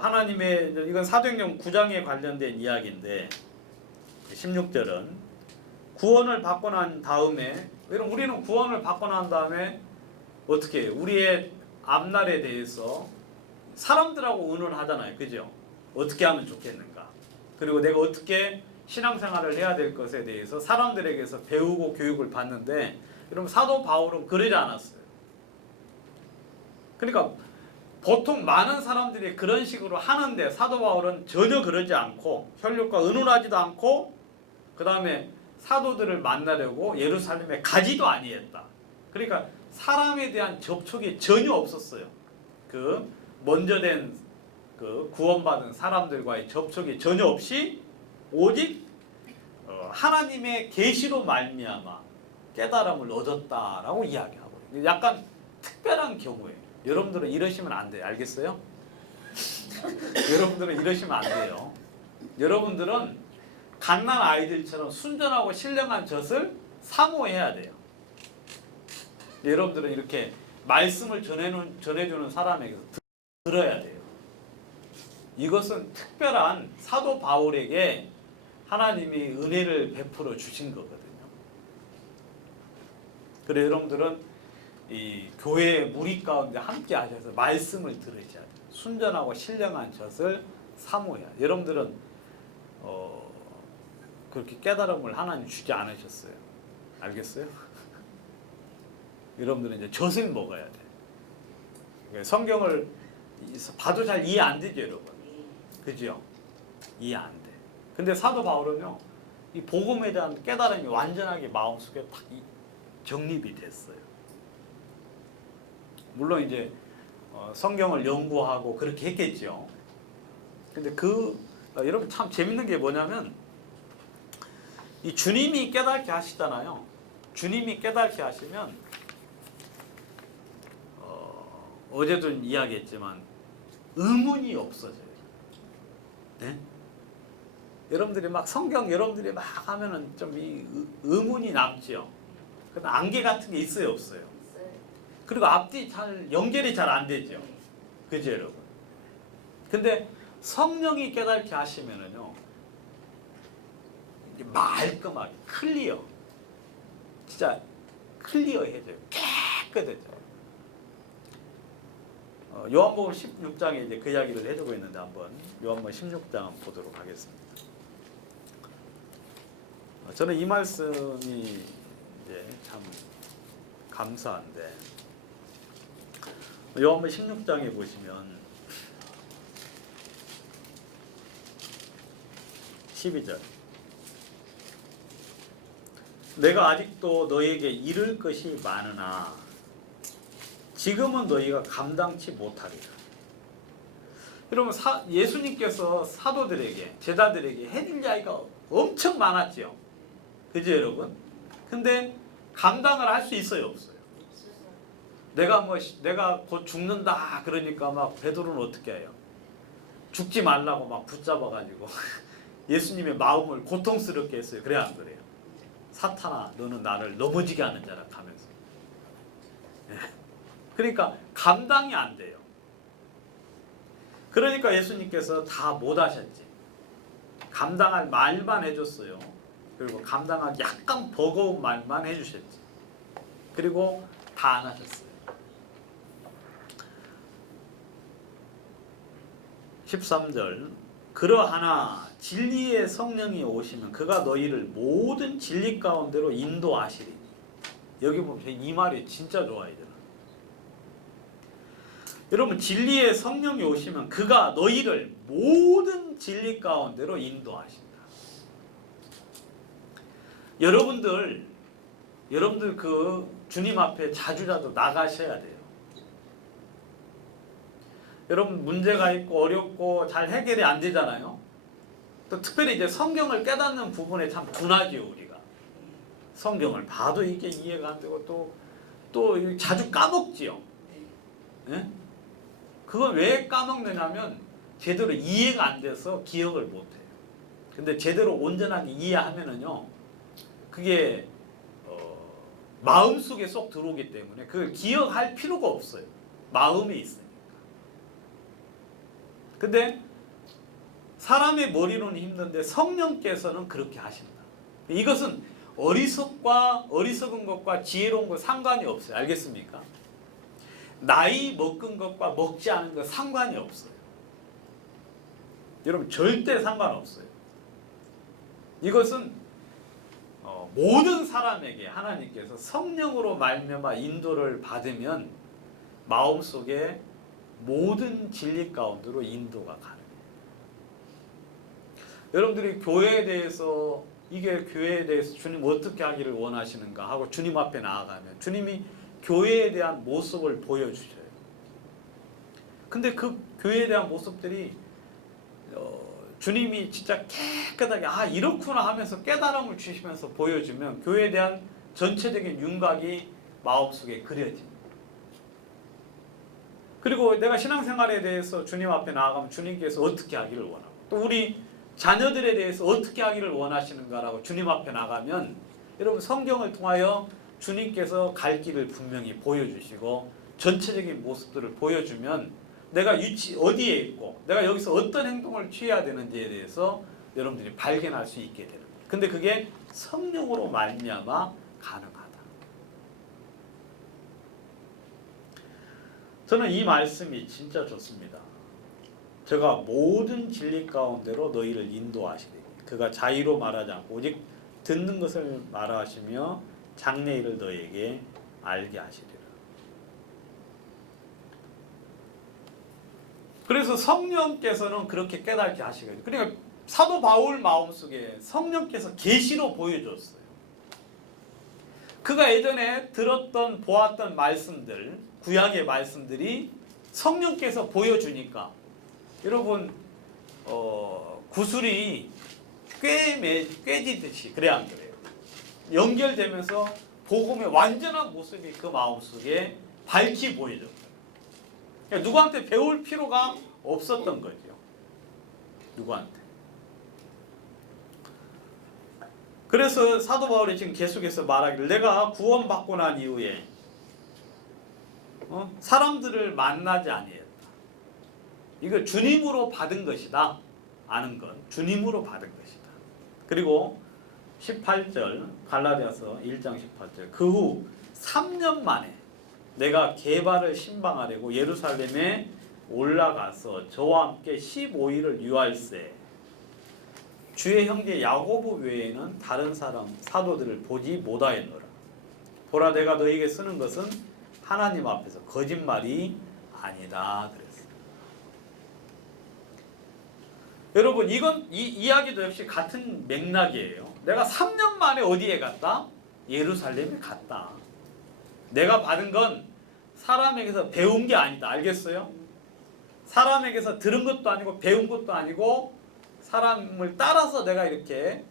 하나님의 이건 사도행전 9장에 관련된 이야기인데 16절은 구원을 받고 난 다음에 여러분 우리는 구원을 받고 난 다음에 어떻게 해요? 우리의 앞날에 대해서 사람들하고 의논하잖아요. 그죠? 어떻게 하면 좋겠는가? 그리고 내가 어떻게 신앙생활을 해야 될 것에 대해서 사람들에게서 배우고 교육을 받는데 여러분 사도 바울은 그러지 않았어요. 그러니까 보통 많은 사람들이 그런 식으로 하는데 사도 바울은 전혀 그러지 않고 혈육과 의논하지도 않고 그 다음에 사도들을 만나려고 예루살렘에 가지도 아니했다. 그러니까 사람에 대한 접촉이 전혀 없었어요. 그 먼저 된 그 구원받은 사람들과의 접촉이 전혀 없이 오직 하나님의 계시로 말미암아 깨달음을 얻었다라고 이야기하고 약간 특별한 경우예요. 여러분들은 이러시면 안 돼요. 알겠어요? 여러분들은 이러시면 안 돼요. 여러분들은 갓난 아이들처럼 순전하고 신령한 젖을 사모해야 돼요. 여러분들은 이렇게 말씀을 전해주는 사람에게서 들어야 돼요. 이것은 특별한 사도 바울에게 하나님이 은혜를 베풀어 주신 거거든요. 그래서 여러분들은 이 교회 무리 가운데 함께 하셔서 말씀을 들으셔야 돼요. 순전하고 신령한 젖을 사모해야 돼요. 여러분들은 그렇게 깨달음을 하나님 주지 않으셨어요. 알겠어요? 여러분들은 이제 젖을 먹어야 돼요. 성경을 봐도 잘 이해 안 되죠, 여러분. 그죠? 이해 안 돼. 근데 사도 바울은요, 이 복음에 대한 깨달음이 완전하게 마음속에 딱 정립이 됐어요. 물론 이제 성경을 연구하고 그렇게 했겠죠. 근데 여러분 참 재밌는 게 뭐냐면 이 주님이 깨닫게 하시잖아요. 주님이 깨닫게 하시면 어제도 이야기했지만 의문이 없어져요. 네? 여러분들이 막 성경 여러분들이 막 하면은 좀 이 의문이 남죠. 근데 안개 같은 게 있어요, 없어요? 그리고 앞뒤 잘 연결이 잘 안 되죠. 그죠, 여러분? 근데 성령이 깨닫게 하시면은요, 말끔하게 클리어, 진짜 클리어해져요. 깨끗해져요. 요한복음 16장에 이제 그 이야기를 해주고 있는데 한번 요한복음 16장 보도록 하겠습니다. 저는 이 말씀이 이제 참 감사한데 요한복음 16장에 보시면 12절 내가 아직도 너에게 이를 것이 많으나 지금은 너희가 감당치 못하리라. 여러분 예수님께서 사도들에게 제자들에게 해줄 이야기가 엄청 많았죠. 그죠 여러분? 근데 감당을 할 수 있어요 없어요? 내가 곧 죽는다 그러니까 막 베드로는 어떻게 해요? 죽지 말라고 막 붙잡아가지고 예수님의 마음을 고통스럽게 했어요. 그래 안 그래요? 사탄아, 너는 나를 넘어지게 하는 자라 하면서. 그러니까 감당이 안 돼요. 그러니까 예수님께서 다 못하셨지. 감당할 말만 해줬어요. 그리고 감당하기 약간 버거운 말만 해주셨지. 그리고 다 안 하셨어요. 13절 그러하나 진리의 성령이 오시면 그가 너희를 모든 진리 가운데로 인도하시리니. 여기 보면 이 말이 진짜 좋아야 되나. 여러분 진리의 성령이 오시면 그가 너희를 모든 진리 가운데로 인도하신다. 여러분들 그 주님 앞에 자주자주 나가셔야 돼요. 여러분 문제가 있고 어렵고 잘 해결이 안 되잖아요. 또 특별히 이제 성경을 깨닫는 부분에 참 둔하지요. 우리가 성경을 봐도 이게 이해가 안 되고 또 자주 까먹지요. 예? 그건 왜 까먹느냐면 제대로 이해가 안 돼서 기억을 못해요. 근데 제대로 온전하게 이해하면은요, 그게 마음속에 쏙 들어오기 때문에 그걸 기억할 필요가 없어요. 마음에 있으니까. 근데 사람의 머리로는 힘든데 성령께서는 그렇게 하신다. 이것은 어리석은 것과 지혜로운 것 상관이 없어요. 알겠습니까? 나이 먹은 것과 먹지 않은 것 상관이 없어요. 여러분 절대 상관없어요. 이것은 모든 사람에게 하나님께서 성령으로 말미암아 인도를 받으면 마음속에 모든 진리 가운데로 인도가 가능해요. 여러분들이 교회에 대해서 이게 교회에 대해서 주님 어떻게 하기를 원하시는가 하고 주님 앞에 나아가면 주님이 교회에 대한 모습을 보여주셔요. 근데 그 교회에 대한 모습들이 주님이 진짜 깨끗하게 이렇구나 하면서 깨달음을 주시면서 보여주면 교회에 대한 전체적인 윤곽이 마음속에 그려집니다. 그리고 내가 신앙생활에 대해서 주님 앞에 나아가면 주님께서 어떻게 하기를 원하고 또 우리 자녀들에 대해서 어떻게 하기를 원하시는가라고 주님 앞에 나가면 여러분 성경을 통하여 주님께서 갈 길을 분명히 보여주시고 전체적인 모습들을 보여주면 내가 어디에 있고 내가 여기서 어떤 행동을 취해야 되는지에 대해서 여러분들이 발견할 수 있게 되는 거예요. 근데 그게 성령으로 말미암아 가능하다. 저는 이 말씀이 진짜 좋습니다. 제가 모든 진리 가운데로 너희를 인도하시리니 그가 자의로 말하지 않고 오직 듣는 것을 말하시며 장래일을 너희에게 알게 하시리라. 그래서 성령께서는 그렇게 깨닫게 하시거든요. 그러니까 사도 바울 마음속에 성령께서 계시로 보여줬어요. 그가 예전에 들었던 보았던 말씀들, 구약의 말씀들이 성령께서 보여주니까 여러분 구슬이 꿰지듯이 그래 안 그래요? 연결되면서 복음의 완전한 모습이 그 마음속에 밝히 보여졌어요. 그러니까 누구한테 배울 필요가 없었던 거죠. 누구한테. 그래서 사도 바울이 지금 계속해서 말하기를 내가 구원받고 난 이후에 사람들을 만나지 아니했다. 이거 주님으로 받은 것이다. 아는 건 주님으로 받은 것이다. 그리고 18절 갈라디아서 1장 18절 그 후 3년 만에 내가 게바를 신방하려고 예루살렘에 올라가서 저와 함께 15일을 유할세 주의 형제 야고보 외에는 다른 사도들을 보지 못하였노라. 보라 내가 너에게 쓰는 것은 하나님 앞에서 거짓말이 아니다 그랬어요. 여러분 이 이야기도 역시 같은 맥락이에요. 내가 3년 만에 어디에 갔다? 예루살렘에 갔다. 내가 받은 건 사람에게서 배운 게 아니다. 알겠어요? 사람에게서 들은 것도 아니고 배운 것도 아니고 사람을 따라서 내가 이렇게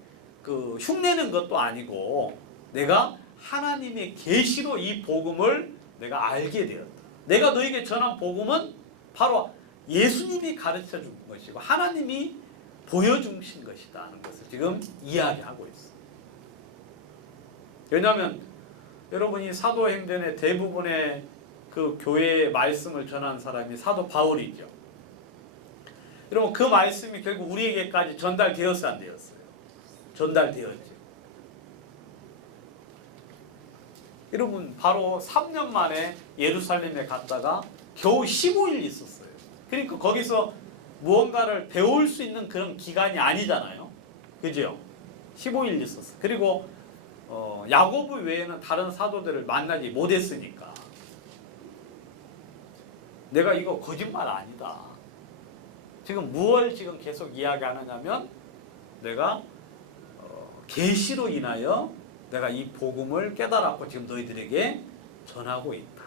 흉내는 것도 아니고 내가 하나님의 계시로 이 복음을 내가 알게 되었다. 내가 너에게 전한 복음은 바로 예수님이 가르쳐 준 것이고 하나님이 보여주신 것이다는 것을 지금 이야기하고 있어요. 왜냐하면 여러분이 사도행전의 대부분의 그 교회의 말씀을 전한 사람이 사도 바울이죠. 여러분 그 말씀이 결국 우리에게까지 전달되었어요, 안 되었어요? 전달되었죠. 여러분 바로 3년 만에 예루살렘에 갔다가 겨우 15일 있었어요. 그러니까 거기서 무언가를 배울 수 있는 그런 기간이 아니잖아요. 그죠? 15일 있었어요. 그리고 야고보 외에는 다른 사도들을 만나지 못했으니까 내가 이거 거짓말 아니다. 지금 무엇을 지금 계속 이야기하느냐면 내가 계시로 인하여 내가 이 복음을 깨달았고 지금 너희들에게 전하고 있다.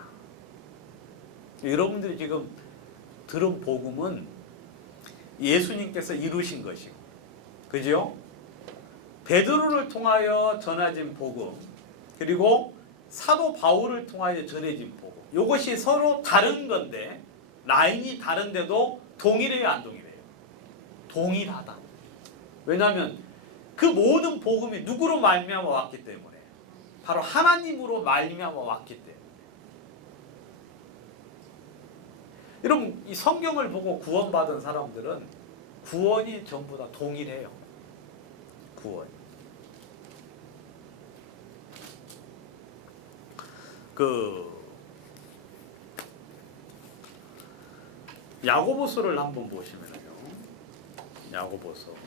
여러분들이 지금 들은 복음은 예수님께서 이루신 것이고, 그죠? 베드로를 통하여 전해진 복음, 그리고 사도 바울을 통하여 전해진 복음, 이것이 서로 다른 건데 라인이 다른데도 동일해요, 안 동일해요? 동일하다. 왜냐하면 그 모든 복음이 누구로 말미암아 왔기 때문에, 바로 하나님으로 말미암아 왔기 때문에. 여러분 이 성경을 보고 구원받은 사람들은 구원이 전부 다 동일해요. 구원. 야고보서를 한번 보시면요. 야고보서.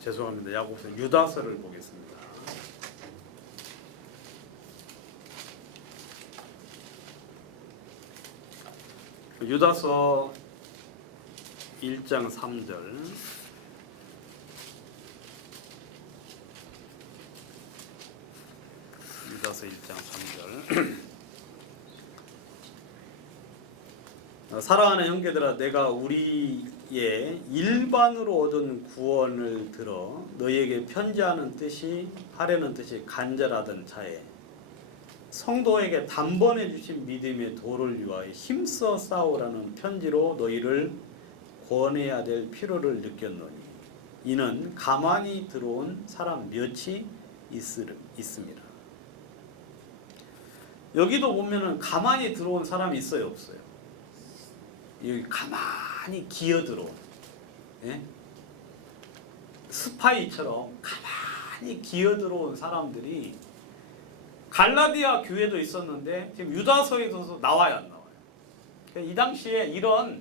죄송합니다. 야고보서 유다서를 보겠습니다. 유다서 1장 3절. 유다서 1장 3절. 사랑하는 형제들아, 내가 우리의 일반으로 얻은 구원을 들어 너희에게 편지하는 뜻이 하려는 뜻이 간절하던 차에 성도에게 단번에 주신 믿음의 도를 위하여 힘써 싸우라는 편지로 너희를 권해야 될 필요를 느꼈노니 이는 가만히 들어온 사람 몇이 있습니다. 여기도 보면은 가만히 들어온 사람이 있어요, 없어요? 여기 가만히 기어들어온, 예? 스파이처럼 가만히 기어들어온 사람들이 갈라디아 교회도 있었는데 지금 유다서에서도 나와요, 안 나와요? 이 당시에 이런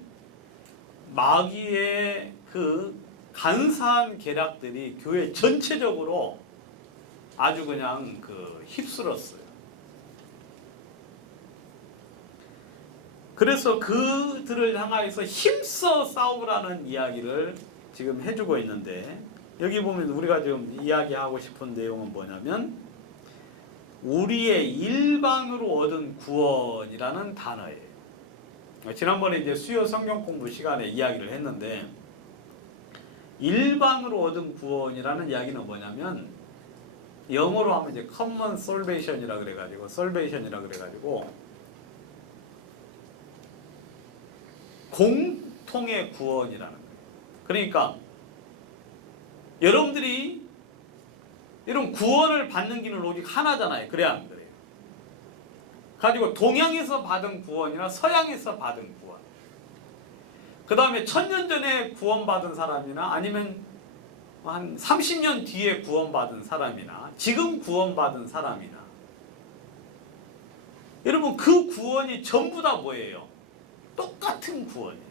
마귀의 그 간사한 계략들이 교회 전체적으로 아주 그냥 휩쓸었어요. 그래서 그들을 향하여서 힘써 싸우라는 이야기를 지금 해주고 있는데, 여기 보면 우리가 지금 이야기하고 싶은 내용은 뭐냐면 우리의 일반으로 얻은 구원이라는 단어예요. 지난번에 이제 수요 성경 공부 시간에 이야기를 했는데, 일반으로 얻은 구원이라는 이야기는 뭐냐면 영어로 하면 이제 common salvation이라 그래가지고 공통의 구원이라는 거예요. 그러니까 여러분들이 이런 구원을 받는 길은 오직 하나잖아요. 그래야 안 그래요? 가지고 동양에서 받은 구원이나 서양에서 받은 구원, 그 다음에 1000년 전에 구원받은 사람이나 아니면 한 30년 뒤에 구원받은 사람이나 지금 구원받은 사람이나, 여러분 그 구원이 전부 다 뭐예요? 똑같은 구원이에요.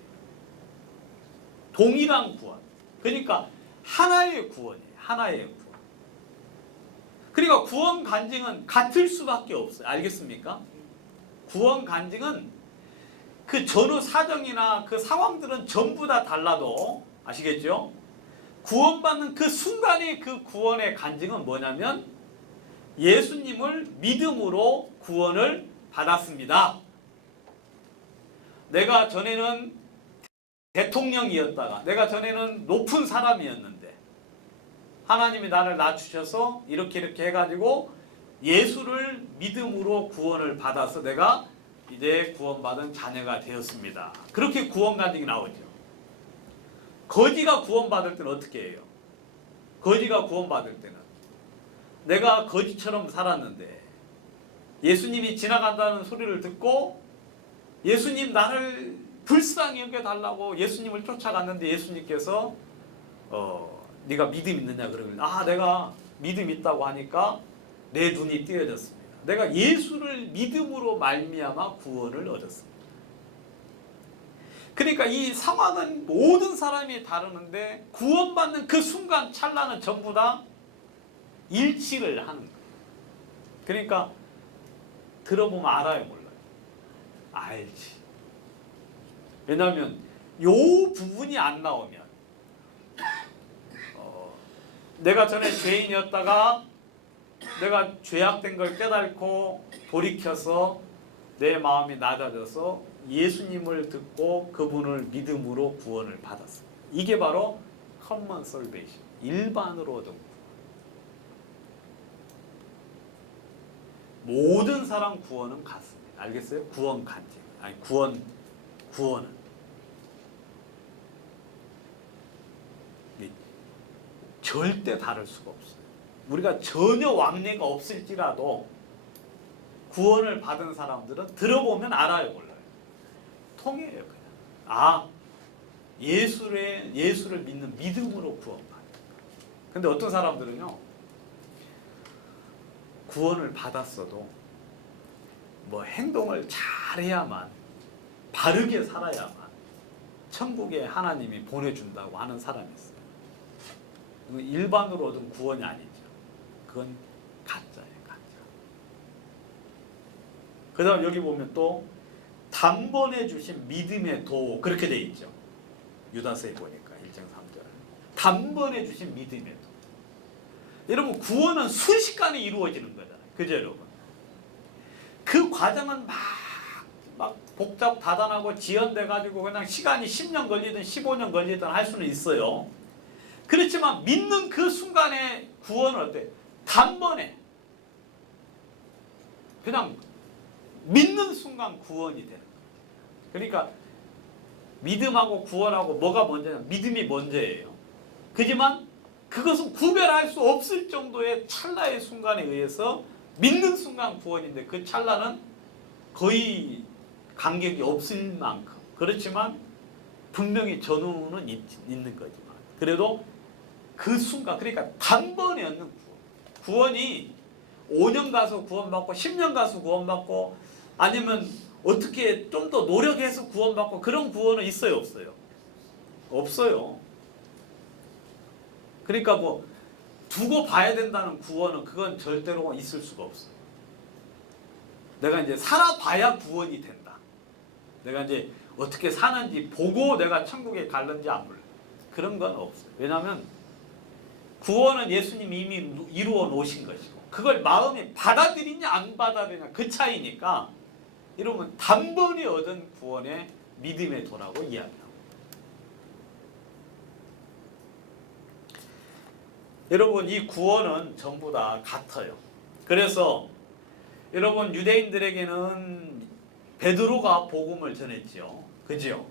동일한 구원. 그러니까 하나의 구원이에요. 하나의 구원. 그러니까 구원 간증은 같을 수밖에 없어요. 알겠습니까? 구원 간증은 그 전후 사정이나 그 상황들은 전부 다 달라도 아시겠죠? 구원받는 그 순간의 그 구원의 간증은 뭐냐면 예수님을 믿음으로 구원을 받았습니다. 내가 전에는 대통령이었다가 내가 전에는 높은 사람이었는데 하나님이 나를 낮추셔서 이렇게 해가지고 예수를 믿음으로 구원을 받아서 내가 이제 구원받은 자녀가 되었습니다. 그렇게 구원 간증이 나오죠. 거지가 구원받을 때는 어떻게 해요? 거지가 구원받을 때는 내가 거지처럼 살았는데 예수님이 지나간다는 소리를 듣고 예수님 나를 불쌍히 여겨달라고 예수님을 쫓아갔는데 예수님께서 네가 믿음 있느냐 그러면 내가 믿음 있다고 하니까 내 눈이 띄어졌습니다. 내가 예수를 믿음으로 말미암아 구원을 얻었습니다. 그러니까 이 상황은 모든 사람이 다르는데 구원받는 그 순간 찰나는 전부 다 일치를 하는 거예요. 그러니까 들어보면 알아요, 몰라요? 알지. 왜냐하면 요 부분이 안 나오면 내가 전에 죄인이었다가 내가 죄악된 걸 깨닫고 돌이켜서 내 마음이 낮아져서 예수님을 듣고 그분을 믿음으로 구원을 받았습니다. 이게 바로 common salvation, 일반으로 얻은 구원. 모든 사람 구원은 같습니다. 알겠어요? 구원 간증, 아니 구원은 절대 다를 수가 없어요. 우리가 전혀 왕래가 없을지라도 구원을 받은 사람들은 들어보면 알아요, 몰라요? 통해요, 그냥. 예수를 믿는 믿음으로 구원받아요. 근데 어떤 사람들은요, 구원을 받았어도 뭐 행동을 잘해야만, 바르게 살아야만 천국에 하나님이 보내준다고 하는 사람이 있어요. 일반으로 얻은 구원이 아니죠. 그건 가짜예요, 가짜. 그 다음 여기 보면 또 단번에 주신 믿음의 도, 그렇게 돼 있죠. 유다서에 보니까 1장 3절. 단번에 주신 믿음의 도. 여러분, 구원은 순식간에 이루어지는 거잖아요. 그죠, 여러분? 그 과정은 막 복잡 다단하고 지연돼가지고 그냥 시간이 10년 걸리든 15년 걸리든 할 수는 있어요. 그렇지만 믿는 그 순간에 구원은 어때? 단번에 그냥 믿는 순간 구원이 되는 거예요. 그러니까 믿음하고 구원하고 뭐가 먼저냐? 믿음이 먼저예요. 그지만 그것은 구별할 수 없을 정도의 찰나의 순간에 의해서 믿는 순간 구원인데 그 찰나는 거의 간격이 없을 만큼, 그렇지만 분명히 전후는 있는 거지만 그래도 그 순간, 그러니까 단번에 얻는 구원. 구원이 5년 가서 구원받고 10년 가서 구원받고 아니면 어떻게 좀 더 노력해서 구원받고 그런 구원은 있어요, 없어요? 없어요. 그러니까 뭐 두고 봐야 된다는 구원은 그건 절대로 있을 수가 없어요. 내가 이제 살아봐야 구원이 된다. 내가 이제 어떻게 사는지 보고 내가 천국에 갈는지 안 몰라요. 그런 건 없어요. 왜냐하면 구원은 예수님이 이미 이루어 놓으신 것이고 그걸 마음에 받아들이냐 안 받아들이냐 그 차이니까 이러면 단번에 얻은 구원의 믿음의 도라고 이야기합니다. 여러분, 이 구원은 전부 다 같아요. 그래서 여러분, 유대인들에게는 베드로가 복음을 전했지요. 그죠?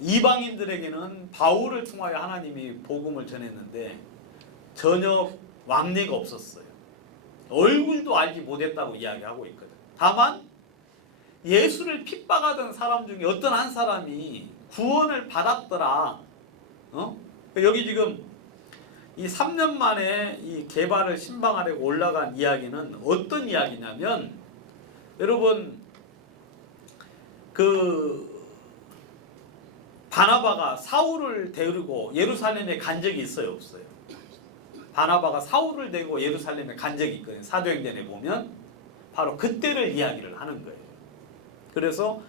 이방인들에게는 바울을 통하여 하나님이 복음을 전했는데 전혀 왕래가 없었어요. 얼굴도 알지 못했다고 이야기하고 있거든. 다만 예수를 핍박하던 사람 중에 어떤 한 사람이 구원을 받았더라. 여기 지금 이 3년 만에 이 개발을 신방하려고 올라간 이야기는 어떤 이야기냐면, 여러분, 그 바나바가 사울을 데리고 예루살렘에 간 적이 있어요, 없어요? 바나바가 사울을 데리고 예루살렘에 간 적이 있거든요. 사도행전에 보면 바로 그때를 이야기를 하는 거예요. 그래서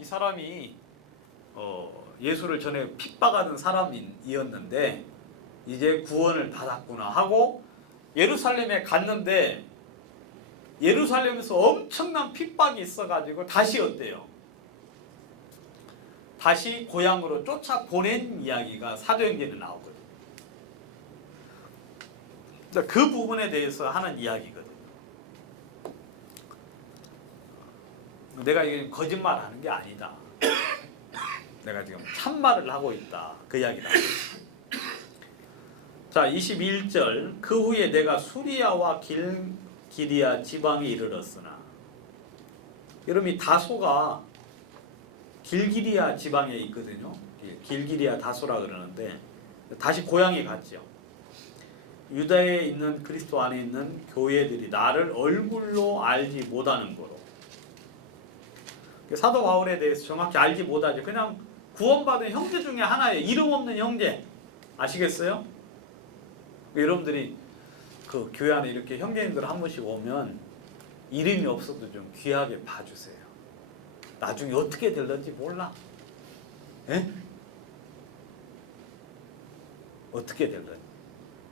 이 사람이 예수를 전에 핍박하던 사람이었는데 이제 구원을 받았구나 하고 예루살렘에 갔는데 예루살렘에서 엄청난 핍박이 있어가지고 다시 어때요? 다시 고향으로 쫓아 보낸 이야기가 사도행전에 나오거든요. 그 부분에 대해서 하는 이야기거든요. 내가 이게 거짓말하는 게 아니다. 내가 지금 참말을 하고 있다. 그 이야기다. 자, 21절. 그 후에 내가 수리아와 길기리아 지방에 이르렀으나. 여러분 이 다소가 길기리아 지방에 있거든요. 길기리아 다소라 그러는데 다시 고향에 갔죠. 유다에 있는 그리스도 안에 있는 교회들이 나를 얼굴로 알지 못하는 거로. 사도 바울에 대해서 정확히 알지 못하죠. 그냥 구원받은 형제 중에 하나예요. 이름 없는 형제. 아시겠어요? 여러분들이 그 교회 안에 이렇게 형제님들 한 번씩 오면 이름이 없어도 좀 귀하게 봐주세요. 나중에 어떻게 될런지 몰라. 에? 어떻게 될런지.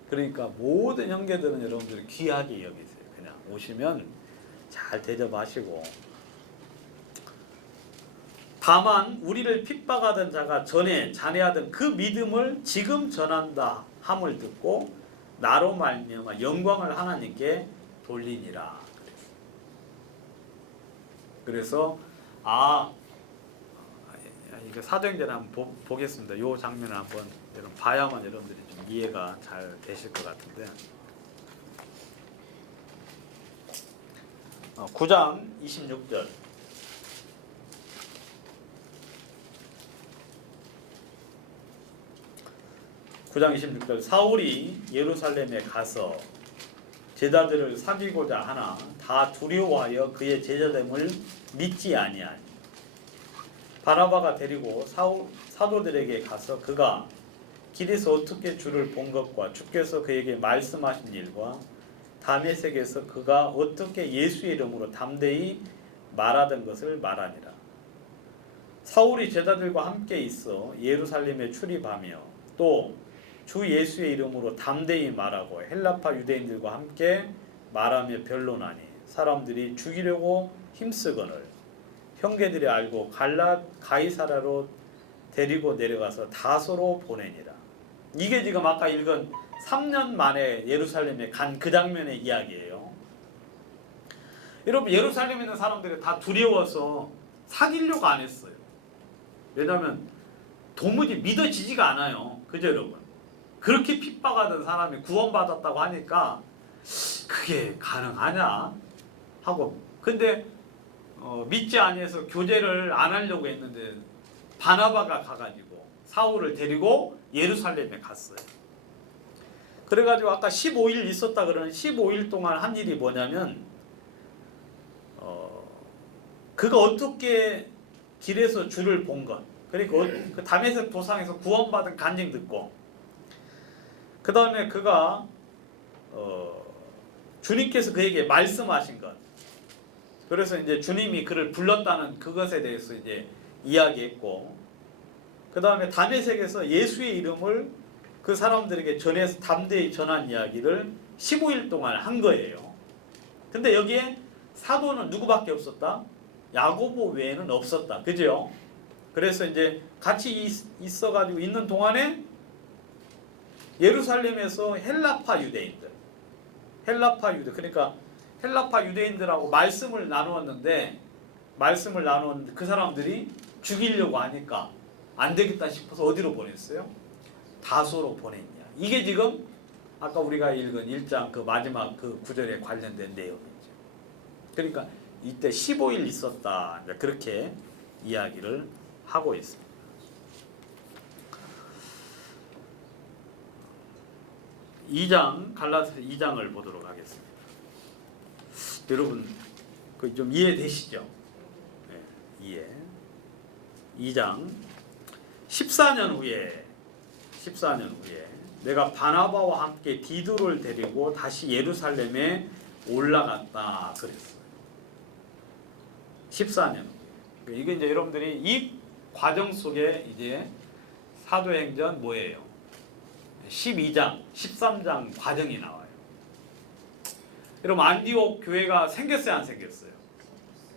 그러니까 모든 형제들은 여러분들이 귀하게 여기세요. 그냥 오시면 잘 대접하시고. 다만 우리를 핍박하던 자가 전에 잔해하던 그 믿음을 지금 전한다 함을 듣고 나로 말미암아 영광을 하나님께 돌리니라. 그래서 이거 사도행전 한번 보겠습니다. 이 장면을 한번 여러분 봐야만 여러분들이 좀 이해가 잘 되실 것 같은데 9장 26절 9장 26절 사울이 예루살렘에 가서 제자들을 사귀고자 하나 다 두려워하여 그의 제자됨을 믿지 아니하니 바나바가 데리고 사도들에게 가서 그가 길에서 어떻게 주를 본 것과 주께서 그에게 말씀하신 일과 다메섹에서 그가 어떻게 예수의 이름으로 담대히 말하던 것을 말하니라. 사울이 제자들과 함께 있어 예루살렘에 출입하며 또 주 예수의 이름으로 담대히 말하고 헬라파 유대인들과 함께 말하며 변론하니 사람들이 죽이려고 힘쓰거늘 형제들이 알고 가이사라로 데리고 내려가서 다소로 보내니라. 이게 지금 아까 읽은 3년 만에 예루살렘에 간 그 장면의 이야기예요. 여러분 예루살렘에 있는 사람들이 다 두려워서 사귀려고 안 했어요. 왜냐하면 도무지 믿어지지가 않아요. 그죠 여러분? 그렇게 핍박하던 사람이 구원받았다고 하니까 그게 가능하냐 하고 근데 믿지 아니해서 교제를 안 하려고 했는데 바나바가 가가지고 사울을 데리고 예루살렘에 갔어요. 그래가지고 아까 15일 있었다 그러는 15일 동안 한 일이 뭐냐면 그가 어떻게 길에서 주를 본 것 그러니까 그 다메섹 도상에서 구원받은 간증 듣고 그 다음에 그가 주님께서 그에게 말씀하신 것 그래서 이제 주님이 그를 불렀다는 그것에 대해서 이제 이야기했고 그 다음에 다메섹에서 예수의 이름을 그 사람들에게 전해서 담대히 전한 이야기를 15일 동안 한 거예요. 근데 여기에 사도는 누구밖에 없었다? 야고보 외에는 없었다. 그죠? 그래서 이제 같이 있어가지고 있는 동안에 예루살렘에서 헬라파 유대인들 그러니까 헬라파 유대인들하고 말씀을 나누었는데 그 사람들이 죽이려고 하니까 안 되겠다 싶어서 어디로 보냈어요? 다소로 보냈냐. 이게 지금 아까 우리가 읽은 1장 그 마지막 그 구절에 관련된 내용이죠. 그러니까 이때 15일 있었다. 그렇게 이야기를 하고 있습니다. 갈라디아서 2장을 보도록 하겠습니다. 여러분 그 좀 이해되시죠? 네, 이해. 2장 14년 후에 내가 바나바와 함께 디도를 데리고 다시 예루살렘에 올라갔다 그랬어요. 14년 후에. 이게 이제 여러분들이 이 과정 속에 이제 사도행전 뭐예요? 12장, 13장 과정이 나와요. 여러분 안디옥 교회가 생겼어요, 안 생겼어요?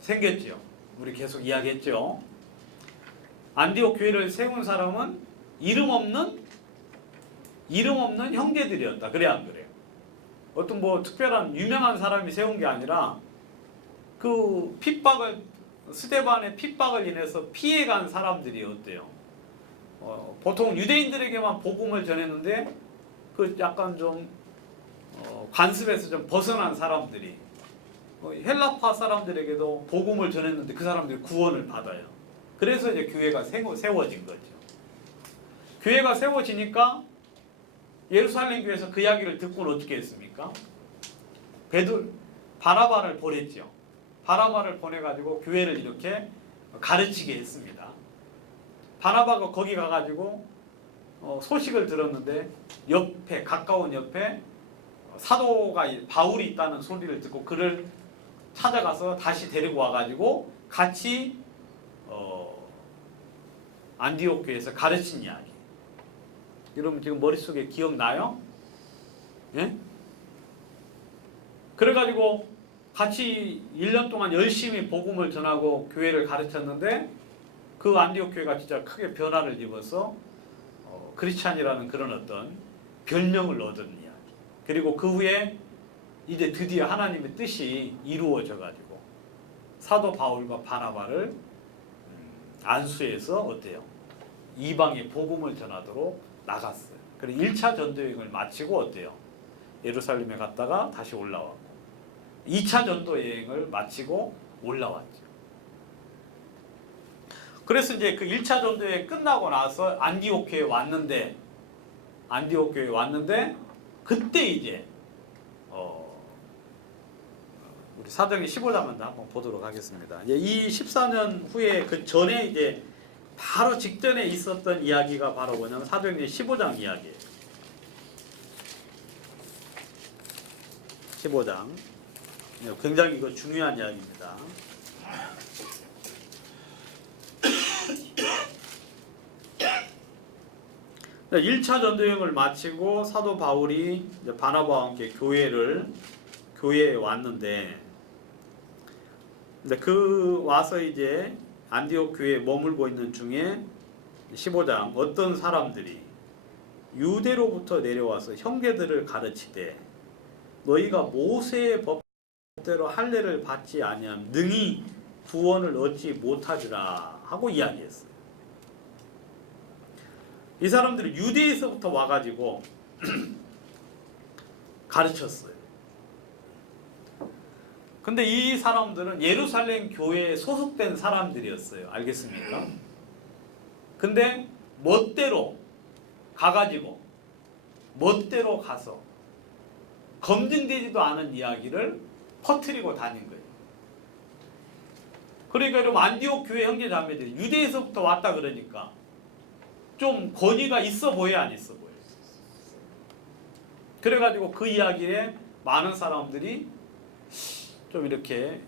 생겼죠. 우리 계속 이야기했죠. 안디옥 교회를 세운 사람은 이름 없는 형제들이었다. 그래 안 그래요? 어떤 뭐 특별한 유명한 사람이 세운 게 아니라 그 핍박을 스데반의 핍박을 인해서 피해간 사람들이 어때요? 보통 유대인들에게만 복음을 전했는데 그 약간 좀 관습에서 좀 벗어난 사람들이 헬라파 사람들에게도 복음을 전했는데 그 사람들이 구원을 받아요. 그래서 이제 교회가 세워진 거죠. 교회가 세워지니까 예루살렘 교회에서 그 이야기를 듣고는 어떻게 했습니까? 바나바를 보냈죠. 바나바를 보내가지고 교회를 이렇게 가르치게 했습니다. 바나바가 거기 가가지고 소식을 들었는데 가까운 옆에 사도가 바울이 있다는 소리를 듣고 그를 찾아가서 다시 데리고 와가지고 같이 안디옥 교회에서 가르친 이야기. 여러분 지금 머릿속에 기억나요? 예? 그래가지고 같이 1년 동안 열심히 복음을 전하고 교회를 가르쳤는데 그 안디옥 교회가 진짜 크게 변화를 입어서 크리스찬이라는 그런 어떤 별명을 얻은 이야기. 그리고 그 후에 이제 드디어 하나님의 뜻이 이루어져 가지고 사도 바울과 바나바를 안수해서 어때요? 이방의 복음을 전하도록 나갔어요. 그리고 1차 전도여행을 마치고 어때요? 예루살렘에 갔다가 다시 올라왔고 2차 전도 여행을 마치고 올라왔죠. 그래서 이제 그 1차 전도 여행 끝나고 나서 안디옥 교회에 왔는데 그때 이제 우리 사도행전 15장만 한번 보도록 하겠습니다. 이제 이 14년 후에 그 전에 이제 바로 직전에 있었던 이야기가 바로 뭐냐면 사도행전 15장 이야기예요. 15장. 굉장히 이거 중요한 이야기입니다. 자, 1차 전도여행을 마치고 사도 바울이 이제 바나바와 함께 교회에 왔는데 그 와서 이제 안디옥 교회에 머물고 있는 중에 15장 어떤 사람들이 유대로부터 내려와서 형제들을 가르치되 너희가 모세의 법대로 할례를 받지 아니하면 능히 구원을 얻지 못하리라 하고 이야기했어요. 이 사람들이 유대에서부터 와가지고 가르쳤어요. 근데 이 사람들은 예루살렘 교회에 소속된 사람들이었어요. 알겠습니까? 근데 멋대로 가서 검증되지도 않은 이야기를 퍼뜨리고 다닌 거예요. 그러니까 여러분 안디옥 교회 형제 자매들이 유대에서부터 왔다 그러니까 좀 권위가 있어 보여 안 있어 보여? 그래가지고 그 이야기에 많은 사람들이 좀 이렇게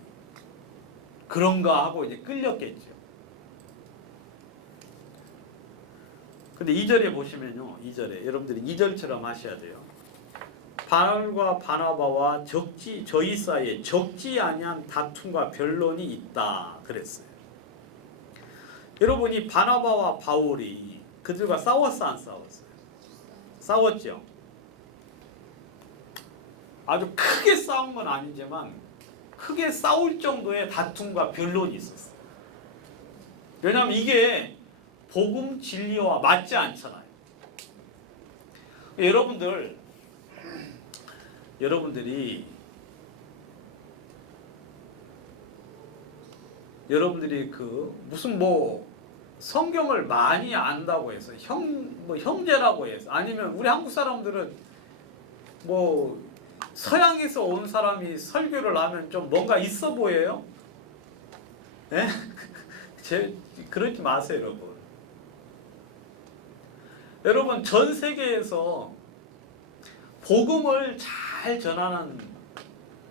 그런가 하고 이제 끌렸겠죠. 근데 2절에 보시면요. 2절에 여러분들이 2절처럼 하셔야 돼요. 바울과 바나바와 저희 사이에 적지 아니한 다툼과 변론이 있다 그랬어요. 여러분이 바나바와 바울이 그들과 싸웠어 안 싸웠어요? 싸웠죠. 아주 크게 싸운 건 아니지만 크게 싸울 정도의 다툼과 변론이 있었어요. 왜냐하면 이게 복음 진리와 맞지 않잖아요. 여러분들이 그 무슨 뭐 성경을 많이 안다고 해서 형제라고 해서 아니면 우리 한국 사람들은 뭐 서양에서 온 사람이 설교를 하면 좀 뭔가 있어 보여요? 예? 그러지 마세요, 여러분. 여러분 전 세계에서 복음을 잘 전하는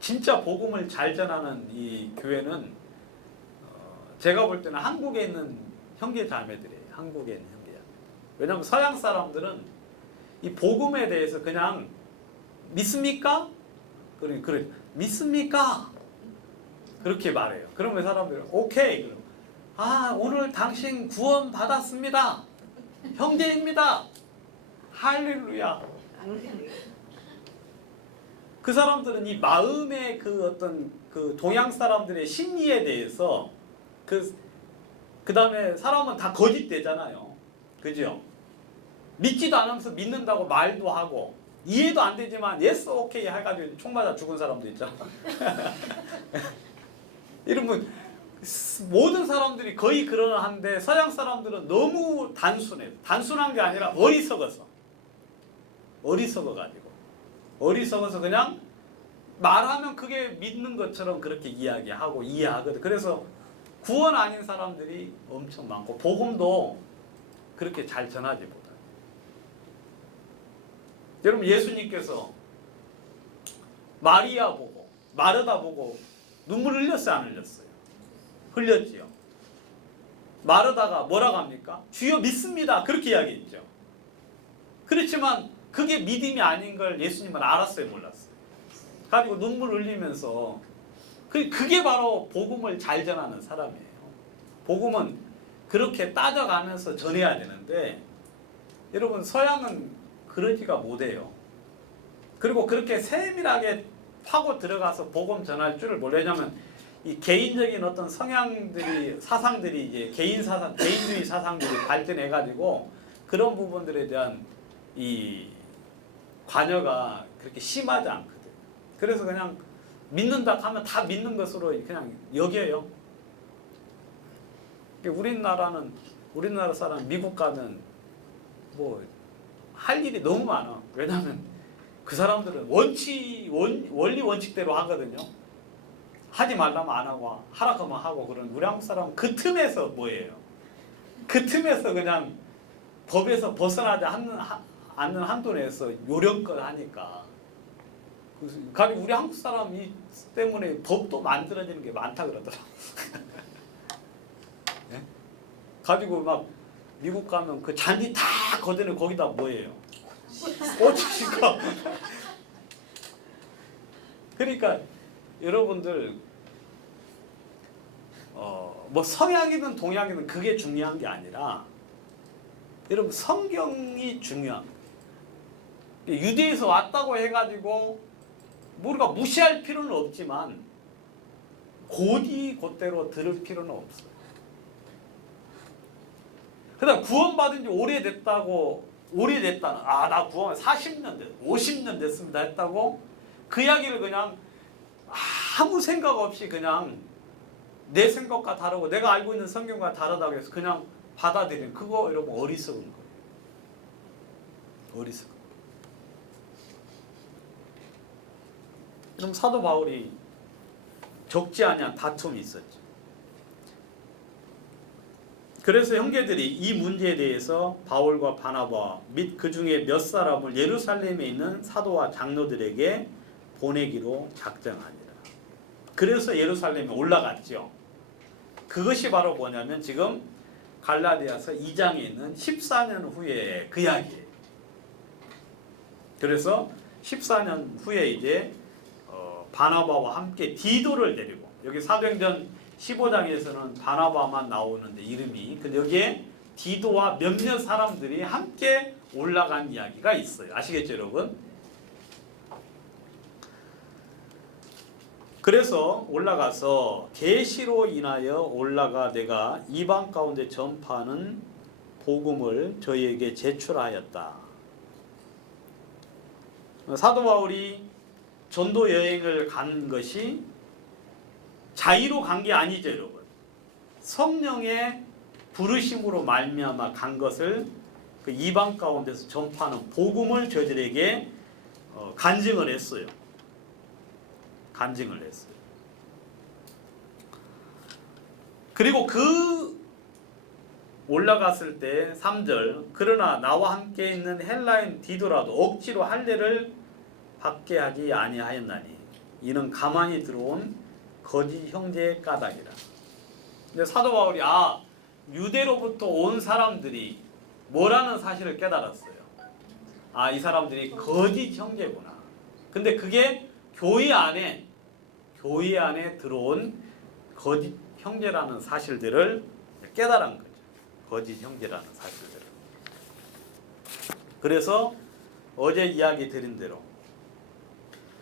진짜 복음을 잘 전하는 이 교회는 제가 볼 때는 한국에 있는 형제 자매들이에요. 한국에 있는 형제 자매. 왜냐하면 서양 사람들은 이 복음에 대해서 그냥 믿습니까? 그래 믿습니까? 그렇게 말해요. 그러면 사람들은 오케이. 그럼 오늘 당신 구원 받았습니다. 형제입니다. 할렐루야. 그 사람들은 이 마음의 그 어떤 그 동양 사람들의 심리에 대해서 그 다음에 사람은 다 거짓되잖아요. 그죠? 믿지도 않으면서 믿는다고 말도 하고 이해도 안 되지만 예스 오케이 해가지고 총 맞아 죽은 사람도 있잖아. 이러면 모든 사람들이 거의 그러한데 서양 사람들은 너무 단순해. 단순한 게 아니라 어리석어서 그냥 말하면 그게 믿는 것처럼 그렇게 이야기하고 이해하거든. 그래서 구원 아닌 사람들이 엄청 많고 복음도 그렇게 잘 전하지 못해요. 여러분 예수님께서 마리아 보고 마르다 보고 눈물 흘렸어요, 안 흘렸어요? 흘렸지요. 마르다가 뭐라고 합니까? 주여 믿습니다. 그렇게 이야기했죠. 그렇지만 그게 믿음이 아닌 걸 예수님은 알았어요, 몰랐어요? 가지고 눈물 흘리면서 그게 바로 복음을 잘 전하는 사람이에요. 복음은 그렇게 따져가면서 전해야 되는데 여러분 서양은 그러지가 못해요. 그리고 그렇게 세밀하게 파고 들어가서 복음 전할 줄을 모르냐면 이 개인적인 어떤 성향들이 사상들이 이제 개인주의 사상들이 발전해가지고 그런 부분들에 대한 이 관여가 그렇게 심하지 않거든. 그래서 그냥 믿는다 하면 다 믿는 것으로 그냥 여겨요. 우리나라 사람 미국 가면 뭐 할 일이 너무 많아. 왜냐하면 그 사람들은 원리 원칙대로 하거든요. 하지 말라면 안 하고 하라고 하면 하고. 그런 우리 한국 사람은 그 틈에서 뭐예요? 그 틈에서 그냥 법에서 벗어나지 않는 한도 내에서 요령껏 하니까. 가령 우리 한국 사람이 때문에 법도 만들어지는 게 많다 그러더라고. 네? 가지고 막 미국 가면 그 잔디 다 걷어내 거기다 뭐예요? 꽂히니까. 그러니까 여러분들 뭐 서양이든 동양이든 그게 중요한 게 아니라 여러분 성경이 중요한 거예요. 유대에서 왔다고 해가지고 우리가 무시할 필요는 없지만 곧대로 들을 필요는 없어요. 그다음 구원받은 지 오래됐다는 나 구원 40년 됐 50년 됐습니다 했다고 그 이야기를 그냥 아무 생각 없이 그냥 내 생각과 다르고 내가 알고 있는 성경과 다르다고 해서 그냥 받아들이는 그거 여러분 어리석은 거예요. 어리석은 거예요. 그럼 사도 바울이 적지 않은 다툼이 있었죠. 그래서 형제들이 이 문제에 대해서 바울과 바나바 및 그 중에 몇 사람을 예루살렘에 있는 사도와 장로들에게 보내기로 작정하니라. 그래서 예루살렘에 올라갔죠. 그것이 바로 뭐냐면 지금 갈라디아서 2장에 있는 14년 후에 그 이야기예요. 그래서 14년 후에 이제 바나바와 함께 디도를 데리고 여기 사도행전 15장에서는 바나바만 나오는데 이름이 근데 여기에 디도와 몇몇 사람들이 함께 올라간 이야기가 있어요. 아시겠죠 여러분? 그래서 올라가서 계시로 인하여 올라가 내가 이방 가운데 전파하는 복음을 저희에게 제출하였다. 사도 바울이 전도 여행을 간 것이 자의로 간 게 아니죠, 여러분. 성령의 부르심으로 말미암아 간 것을 그 이방 가운데서 전파하는 복음을 저희들에게 간증을 했어요. 간증을 했어요. 그리고 그 올라갔을 때 3절 그러나 나와 함께 있는 헬라인 디도라도 억지로 할례를 받게 하지 아니하였나니 이는 가만히 들어온 거짓 형제의 까닭이라. 이제 사도 바울이 유대로부터 온 사람들이 뭐라는 사실을 깨달았어요. 이 사람들이 거짓 형제구나. 근데 그게 교회 안에 들어온 거짓 형제라는 사실들을 깨달은 거죠. 거짓 형제라는 사실들을. 그래서 어제 이야기 드린 대로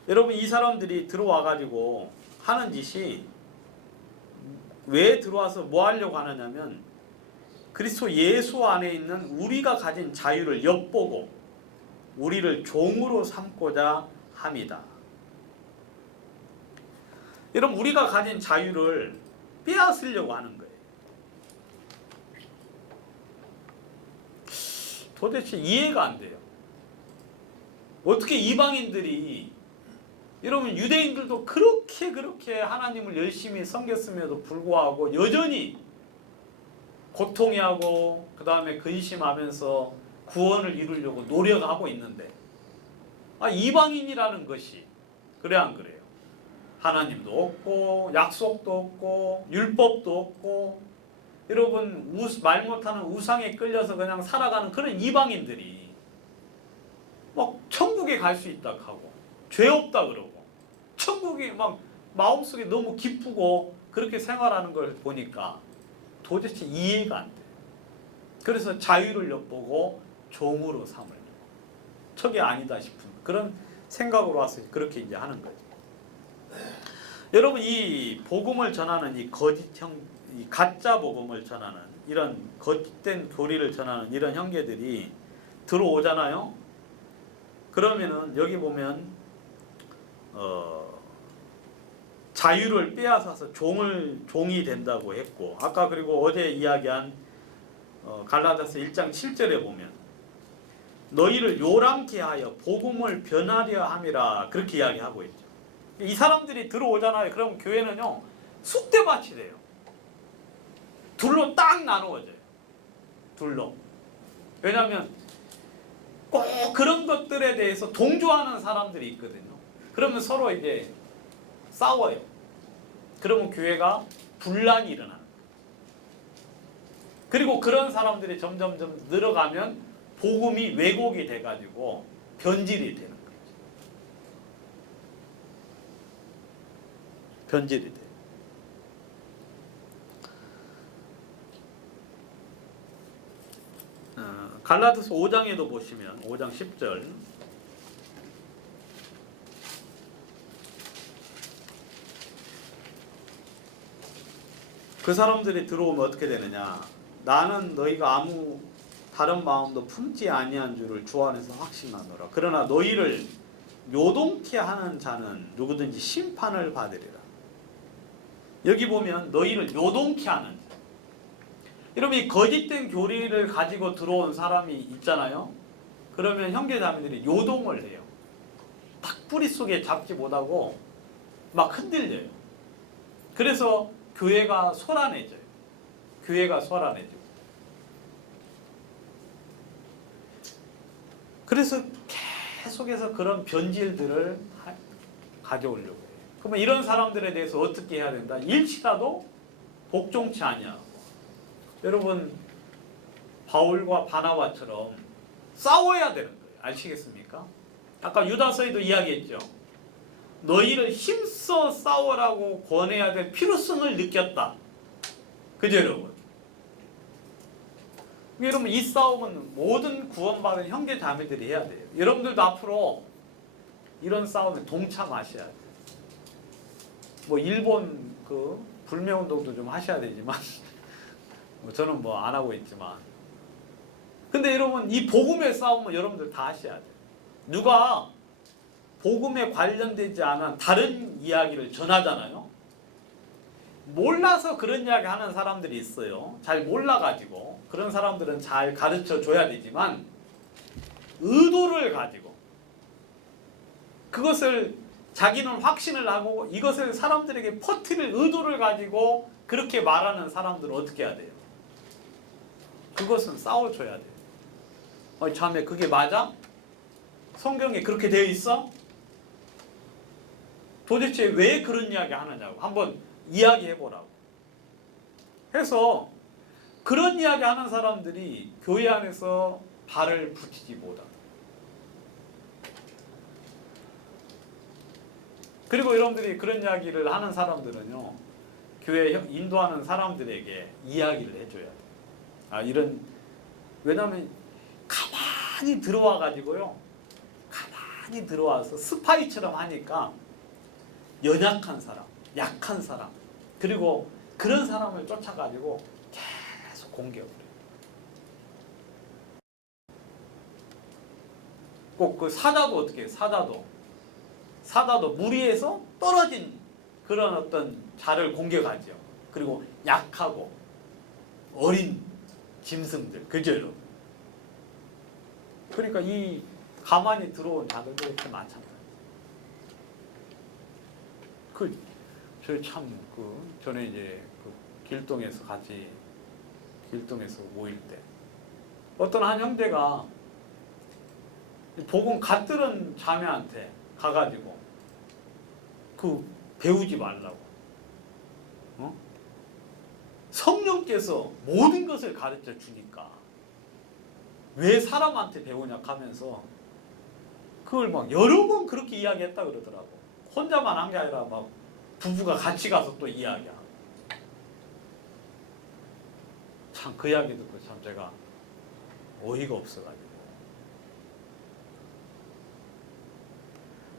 여러분 이 사람들이 들어와 가지고 하는 짓이 왜 들어와서 뭐 하려고 하느냐면 그리스도 예수 안에 있는 우리가 가진 자유를 엿보고 우리를 종으로 삼고자 합니다. 여러분 우리가 가진 자유를 빼앗으려고 하는 거예요. 도대체 이해가 안 돼요. 어떻게 이방인들이 여러분 유대인들도 그렇게 하나님을 열심히 섬겼음에도 불구하고 여전히 고통해하고 그 다음에 근심하면서 구원을 이루려고 노력하고 있는데 이방인이라는 것이 그래 안 그래요? 하나님도 없고 약속도 없고 율법도 없고 여러분 말 못하는 우상에 끌려서 그냥 살아가는 그런 이방인들이 막 천국에 갈 수 있다 하고 죄 없다 그러고 천국이 막 마음속에 너무 기쁘고 그렇게 생활하는 걸 보니까 도대체 이해가 안 돼요. 그래서 자유를 엿보고 종으로 삼으려고. 저게 아니다 싶은 그런 생각으로 와서 그렇게 이제 하는 거죠. 여러분 이 복음을 전하는 이 가짜 복음을 전하는 이런 거짓된 교리를 전하는 이런 형제들이 들어오잖아요. 그러면은 여기 보면 자유를 빼앗아서 종이 된다고 했고 아까 그리고 어제 이야기한 갈라디아서 1장 7절에 보면 너희를 요란케 하여 복음을 변하려 함이라 그렇게 이야기하고 있죠. 이 사람들이 들어오잖아요. 그럼 교회는요 쑥대밭이 돼요. 둘로 딱 나누어져요. 둘로. 왜냐하면 꼭 그런 것들에 대해서 동조하는 사람들이 있거든요. 그러면 서로 이제 싸워요. 그러면 교회가 분란이 일어나는 거예요. 그리고 그런 사람들이 점점점 늘어가면 복음이 왜곡이 돼가지고 변질이 되는 거죠. 변질이 돼요. 갈라디아서 5장에도 보시면 5장 10절 그 사람들이 들어오면 어떻게 되느냐 나는 너희가 아무 다른 마음도 품지 아니한 줄을 주 안에서 확신하노라. 그러나 너희를 요동케 하는 자는 누구든지 심판을 받으리라. 여기 보면 너희를 요동케 하는 자. 여러분 이 거짓된 교리를 가지고 들어온 사람이 있잖아요. 그러면 형제자매들이 요동을 해요. 딱 뿌리 속에 잡지 못하고 막 흔들려요. 그래서 교회가 소란해져요. 교회가 소란해지고. 그래서 계속해서 그런 변질들을 가져오려고 해요. 그러면 이런 사람들에 대해서 어떻게 해야 된다? 일치라도 복종치 아니하고. 여러분 바울과 바나바처럼 싸워야 되는 거예요. 아시겠습니까? 아까 유다서에도 이야기했죠. 너희를 힘써 싸우라고 권해야 될 필요성을 느꼈다. 그죠 여러분? 여러분 이 싸움은 모든 구원받은 형제 자매들이 해야 돼요. 여러분들도 앞으로 이런 싸움에 동참하셔야 돼요. 뭐 일본 그 불매운동도 좀 하셔야 되지만 저는 뭐 안 하고 있지만 근데 여러분 이 복음의 싸움은 여러분들 다 하셔야 돼요. 누가 복음에 관련되지 않은 다른 이야기를 전하잖아요. 몰라서 그런 이야기 하는 사람들이 있어요. 잘 몰라가지고 그런 사람들은 잘 가르쳐 줘야 되지만 의도를 가지고 그것을 자기는 확신을 하고 이것을 사람들에게 퍼뜨릴 의도를 가지고 그렇게 말하는 사람들은 어떻게 해야 돼요? 그것은 싸워줘야 돼요. 자매 그게 맞아? 성경에 그렇게 되어 있어? 도대체 왜 그런 이야기 하느냐고 한번 이야기해 보라고. 해서 그런 이야기 하는 사람들이 교회 안에서 발을 붙이지 못하다. 그리고 여러분들이 그런 이야기를 하는 사람들은요, 교회 인도하는 사람들에게 이야기를 해줘야 돼요. 이런, 왜냐하면 가만히 들어와 가지고요, 가만히 들어와서 스파이처럼 하니까 연약한 사람, 약한 사람, 그리고 그런 사람을 쫓아가지고 계속 공격을 해요. 꼭 그 사자도 어떻게 해요? 사자도 무리에서 떨어진 그런 어떤 자를 공격하죠. 그리고 약하고 어린 짐승들, 그죠 여러분? 그러니까 이 가만히 들어온 자들도 이렇게 많잖아요. 저희 전에 이제 길동에서 모일 때 어떤 한 형제가 복음 갓 들은 자매한테 가가지고 배우지 말라고. 성령께서 모든 것을 가르쳐 주니까 왜 사람한테 배우냐 하면서 그걸 막 여러 번 그렇게 이야기했다 그러더라고. 혼자만 한 게 아니라 막 부부가 같이 가서 또 이야기하고. 참 그 이야기 듣고 참 제가 어이가 없어가지고.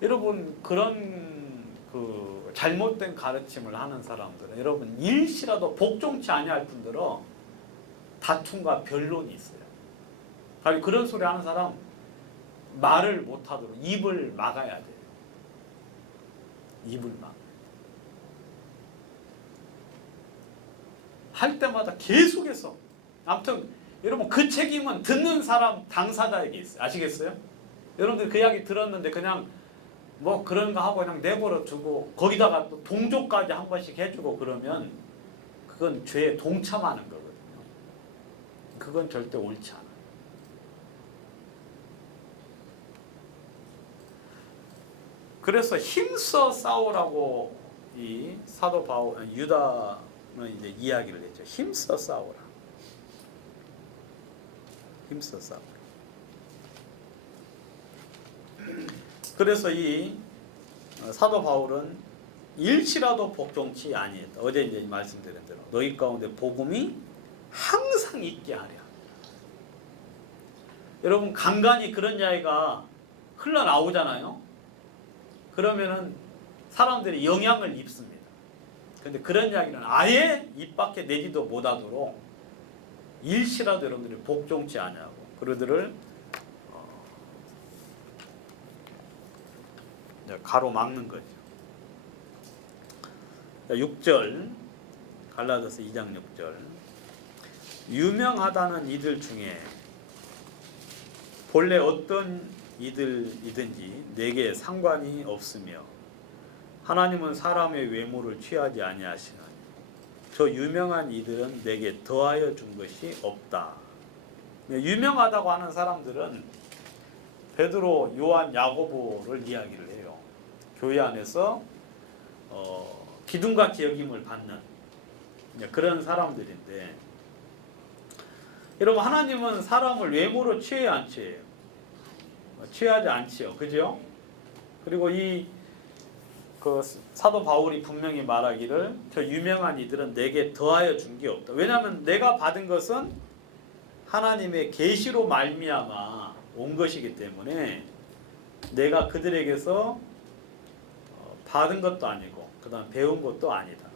여러분 그런 잘못된 가르침을 하는 사람들은 여러분 일시라도 복종치 아니할 뿐더러 다툼과 변론이 있어요. 그런 소리 하는 사람 말을 못하도록 입을 막아야 돼요. 입을 막. 할 때마다 계속해서. 아무튼 여러분 그 책임은 듣는 사람 당사자에게 있어요. 아시겠어요? 여러분들 그 이야기 들었는데 그냥 뭐 그런 거 하고 그냥 내버려 두고 거기다가 또 동조까지 한 번씩 해주고 그러면 그건 죄에 동참하는 거거든요. 그건 절대 옳지 않아요. 그래서 힘써 싸우라고 이 사도 유다는 이제 이야기를 했죠. 힘써 싸우라. 힘써 싸우라. 그래서 이 사도 바울은 일시라도 복종치 아니했다. 어제 이제 말씀드린 대로 너희 가운데 복음이 항상 있게 하랴. 여러분 간간히 그런 이야기가 흘러나오잖아요. 그러면은 사람들이 영향을 입습니다. 그런데 그런 이야기는 아예 입 밖에 내지도 못하도록 일시라도 여러분들이 복종치 아니하고 그들을 가로막는 거죠. 6절 갈라디아서 2장 6절 유명하다는 이들 중에 본래 어떤 이들이든지 내게 상관이 없으며 하나님은 사람의 외모를 취하지 아니하시나니 저 유명한 이들은 내게 더하여 준 것이 없다. 유명하다고 하는 사람들은 베드로, 요한, 야고보를 이야기를 해요. 교회 안에서 기둥같이 여김을 받는 그런 사람들인데 여러분 하나님은 사람을 외모로 취해요 안 취해요? 취하지 않지요. 그죠? 그리고 사도 바울이 분명히 말하기를 저 유명한 이들은 내게 더하여 준 게 없다. 왜냐하면 내가 받은 것은 하나님의 계시로 말미암아 온 것이기 때문에 내가 그들에게서 받은 것도 아니고 그다음 배운 것도 아니다.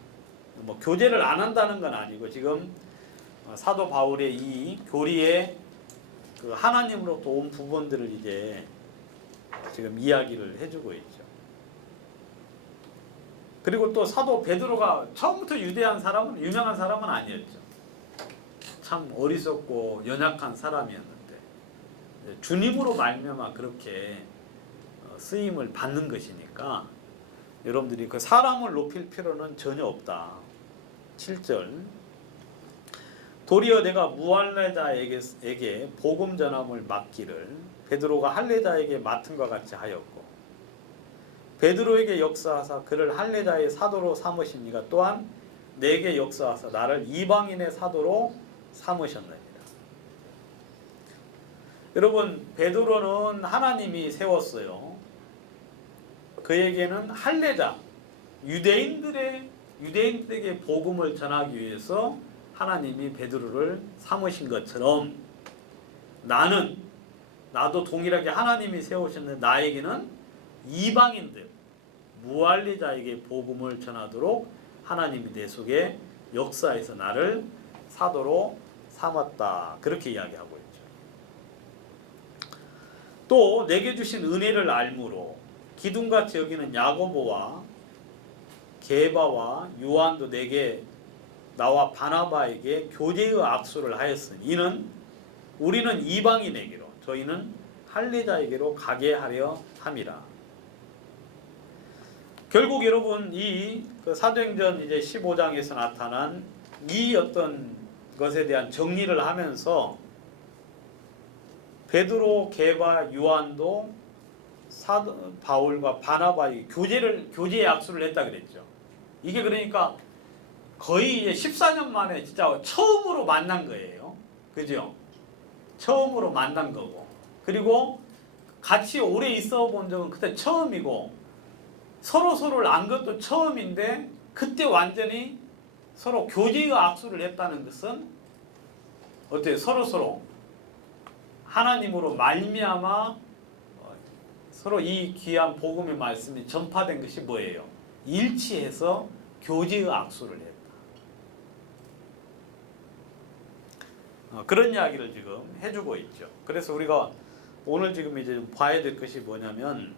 뭐 교제를 안 한다는 건 아니고 지금 사도 바울의 이 교리의 하나님으로부터 온 부분들을 이제 지금 이야기를 해주고 있죠. 그리고 또 사도 베드로가 처음부터 유명한 사람은 아니었죠. 참 어리석고 연약한 사람이었는데 주님으로 말미암아 그렇게 쓰임을 받는 것이니까 여러분들이 그 사람을 높일 필요는 전혀 없다. 7절 도리어 내가 무할례자에게 복음 전함을 맡기를 베드로가 할례자에게 맡은 것 같이 하였고 베드로에게 역사하사 그를 할례자의 사도로 삼으시니가 또한 내게 역사하사 나를 이방인의 사도로 삼으셨느니라. 여러분, 베드로는 하나님이 세웠어요. 그에게는 할례자, 유대인들에게 복음을 전하기 위해서 하나님이 베드로를 삼으신 것처럼 나도 동일하게 하나님이 세우셨는데 나에게는 이방인들, 무할례자에게 복음을 전하도록 하나님이 내 속에 역사에서 나를 사도로 삼았다. 그렇게 이야기하고 있죠. 또 내게 주신 은혜를 알므로 기둥같이 여기는 야고보와 게바와 요한도 내게 나와 바나바에게 교제의 악수를 하였으니 우리는 이방인에게로 저희는 할례자에게로 가게 하려 함이라. 결국 여러분 그 사도행전 이제 15장에서 나타난 이 어떤 것에 대한 정리를 하면서 베드로, 게바, 요한도 바울과 바나바의 교제의 악수를 했다 그랬죠. 이게 그러니까 거의 이제 14년 만에 진짜 처음으로 만난 거예요. 그죠? 처음으로 만난 거고. 그리고 같이 오래 있어 본 적은 그때 처음이고 서로를 안 것도 처음인데 그때 완전히 서로 교제의 악수를 했다는 것은 어때요? 서로 하나님으로 말미암아 서로 이 귀한 복음의 말씀이 전파된 것이 뭐예요? 일치해서 교제의 악수를 했다. 그런 이야기를 지금 해주고 있죠. 그래서 우리가 오늘 지금 이제 봐야 될 것이 뭐냐면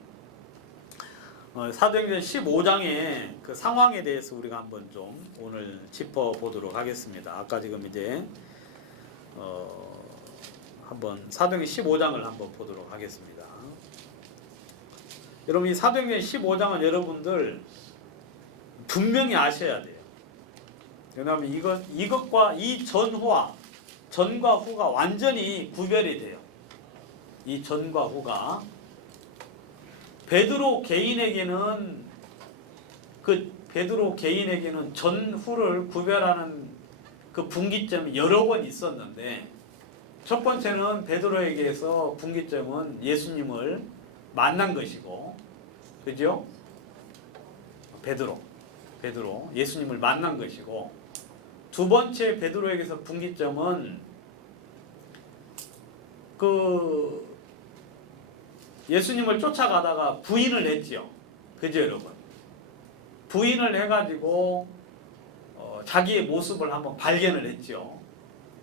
사도행전 15장의 그 상황에 대해서 우리가 한번 좀 오늘 짚어보도록 하겠습니다. 아까 지금 이제 한번 사도행전 15장을 한번 보도록 하겠습니다. 여러분 이 사도행전 15장은 여러분들 분명히 아셔야 돼요. 왜냐하면 이것과 이 전과 후가 완전히 구별이 돼요. 이 전과 후가 베드로 개인에게는 전후를 구별하는 그 분기점이 여러 번 있었는데 첫 번째는 베드로에게서 분기점은 예수님을 만난 것이고, 그죠? 베드로 예수님을 만난 것이고, 두 번째 베드로에게서 분기점은 예수님을 쫓아가다가 부인을 했지요. 그죠, 여러분? 부인을 해가지고 자기의 모습을 한번 발견을 했죠.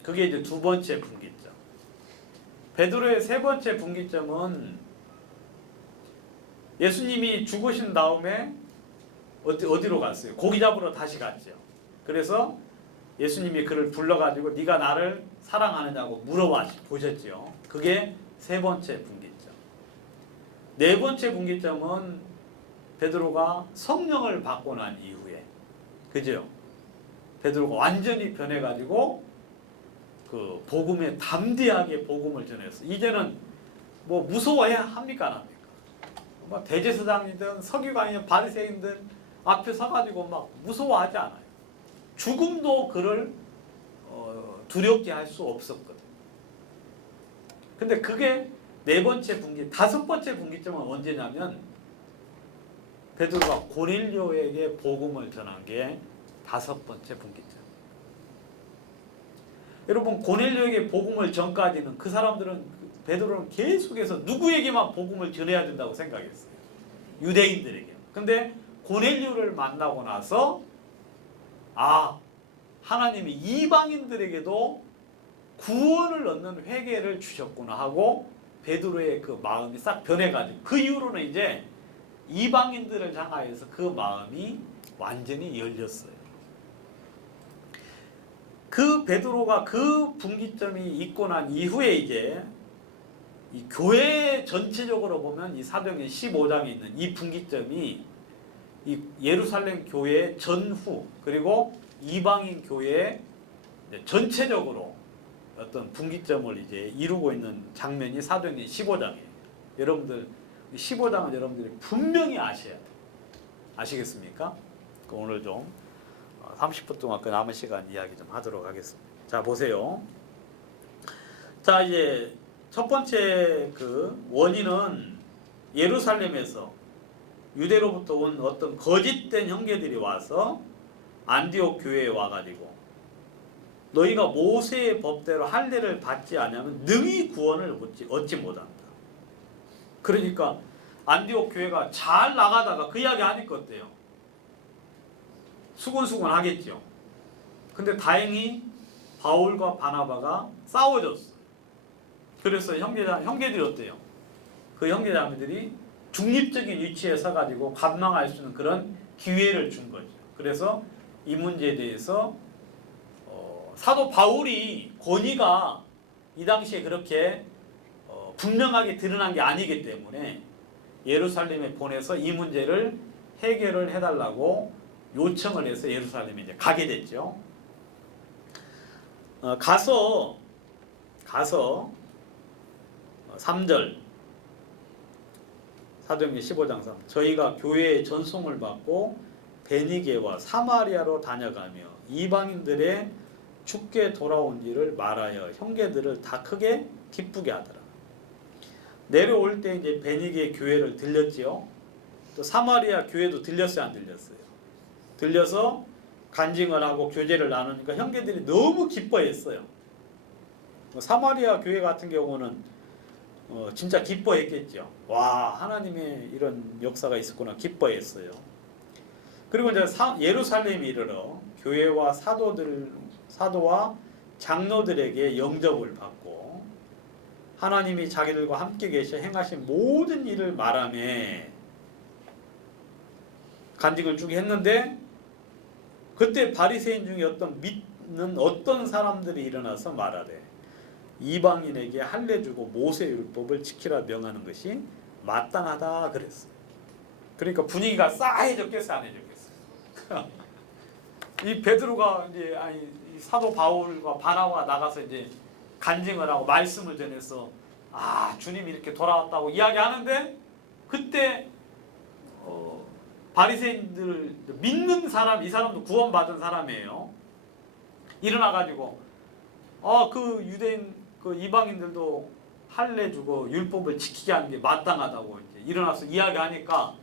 그게 이제 두 번째 분기점. 베드로의 세 번째 분기점은 예수님이 죽으신 다음에 어디로 갔어요? 고기 잡으러 다시 갔죠. 그래서 예수님이 그를 불러가지고 네가 나를 사랑하느냐고 물어보셨죠. 그게 세 번째 분기점. 네 번째 분기점은 베드로가 성령을 받고 난 이후에, 그죠? 베드로가 완전히 변해가지고 그 복음에 담대하게 복음을 전했어. 이제는 뭐 무서워해야 합니까, 안 합니까? 뭐 대제사장이든 서기관이든 바리새인들 앞에 서가지고 막 무서워하지 않아요. 죽음도 그를 두렵게 할 수 없었거든. 근데 그게 네 번째 분기, 다섯 번째 분기점은 언제냐면 베드로가 고넬료에게 복음을 전한 게 다섯 번째 분기점. 여러분 고넬료에게 복음을 전까지는 그 사람들은 베드로는 계속해서 누구에게만 복음을 전해야 된다고 생각했어요. 유대인들에게. 근데 고넬료를 만나고 나서 하나님이 이방인들에게도 구원을 얻는 회개를 주셨구나 하고 베드로의 그 마음이 싹 변해가지고 그 이후로는 이제 이방인들을 향하여서 그 마음이 완전히 열렸어요. 그 베드로가 그 분기점이 있고 난 이후에 이제 이 교회 전체적으로 보면 이 사도행전 15장에 있는 이 분기점이 이 예루살렘 교회 전후 그리고 이방인 교회 전체적으로 어떤 분기점을 이제 이루고 있는 장면이 사도행전 15장이에요. 여러분들 15장은 여러분들이 분명히 아셔야 돼요. 아시겠습니까? 오늘 좀 30분 동안 그 남은 시간 이야기 좀 하도록 하겠습니다. 자, 보세요. 자, 이제 첫 번째 그 원인은 예루살렘에서 유대로부터 온 어떤 거짓된 형제들이 와서 안디옥 교회에 와가지고 너희가 모세의 법대로 할례를 받지 않으면 능히 구원을 얻지 못한다. 그러니까 안디옥 교회가 잘 나가다가 그 이야기 하니까 어때요? 수곤수곤 하겠죠. 근데 다행히 바울과 바나바가 싸워줬어. 그래서 형제들이 어때요? 그 형제자매들이 중립적인 위치에 서가지고 감당할 수 있는 그런 기회를 준 거죠. 그래서 이 문제에 대해서 사도 바울이 권위가 이 당시에 그렇게 분명하게 드러난 게 아니기 때문에 예루살렘에 보내서 이 문제를 해결을 해달라고 요청을 해서 예루살렘에 이제 가게 됐죠. 가서 3절 사도행전 15장 3 저희가 교회의 전송을 받고 베니게와 사마리아로 다녀가며 이방인들의 죽게 돌아온지를 말하여 형제들을 다 크게 기쁘게 하더라. 내려올 때 이제 베니게 교회를 들렸지요. 또 사마리아 교회도 들렸어요, 안 들렸어요? 들려서 간증을 하고 교제를 나누니까 형제들이 너무 기뻐했어요. 사마리아 교회 같은 경우는 진짜 기뻐했겠죠. 와, 하나님의 이런 역사가 있었구나 기뻐했어요. 그리고 이제 예루살렘에 이르러 교회와 사도와 장로들에게 영접을 받고 하나님이 자기들과 함께 계셔 행하신 모든 일을 말하며 간증을 쭉 했는데 그때 바리새인 중에 믿는 어떤 사람들이 일어나서 말하되 이방인에게 할례 주고 모세 율법을 지키라 명하는 것이 마땅하다 그랬어요. 그러니까 분위기가 싸해졌겠어요, 안 해졌겠어요? 이 베드로가 이제 이 사도 바울과 바나바가 나가서 이제 간증을 하고 말씀을 전해서 주님이 이렇게 돌아왔다고 이야기하는데 그때 바리새인들 믿는 사람, 이 사람도 구원받은 사람이에요. 일어나 가지고 그 유대인 그 이방인들도 할례 주고 율법을 지키게 하는 게 마땅하다고 이제 일어나서 이야기하니까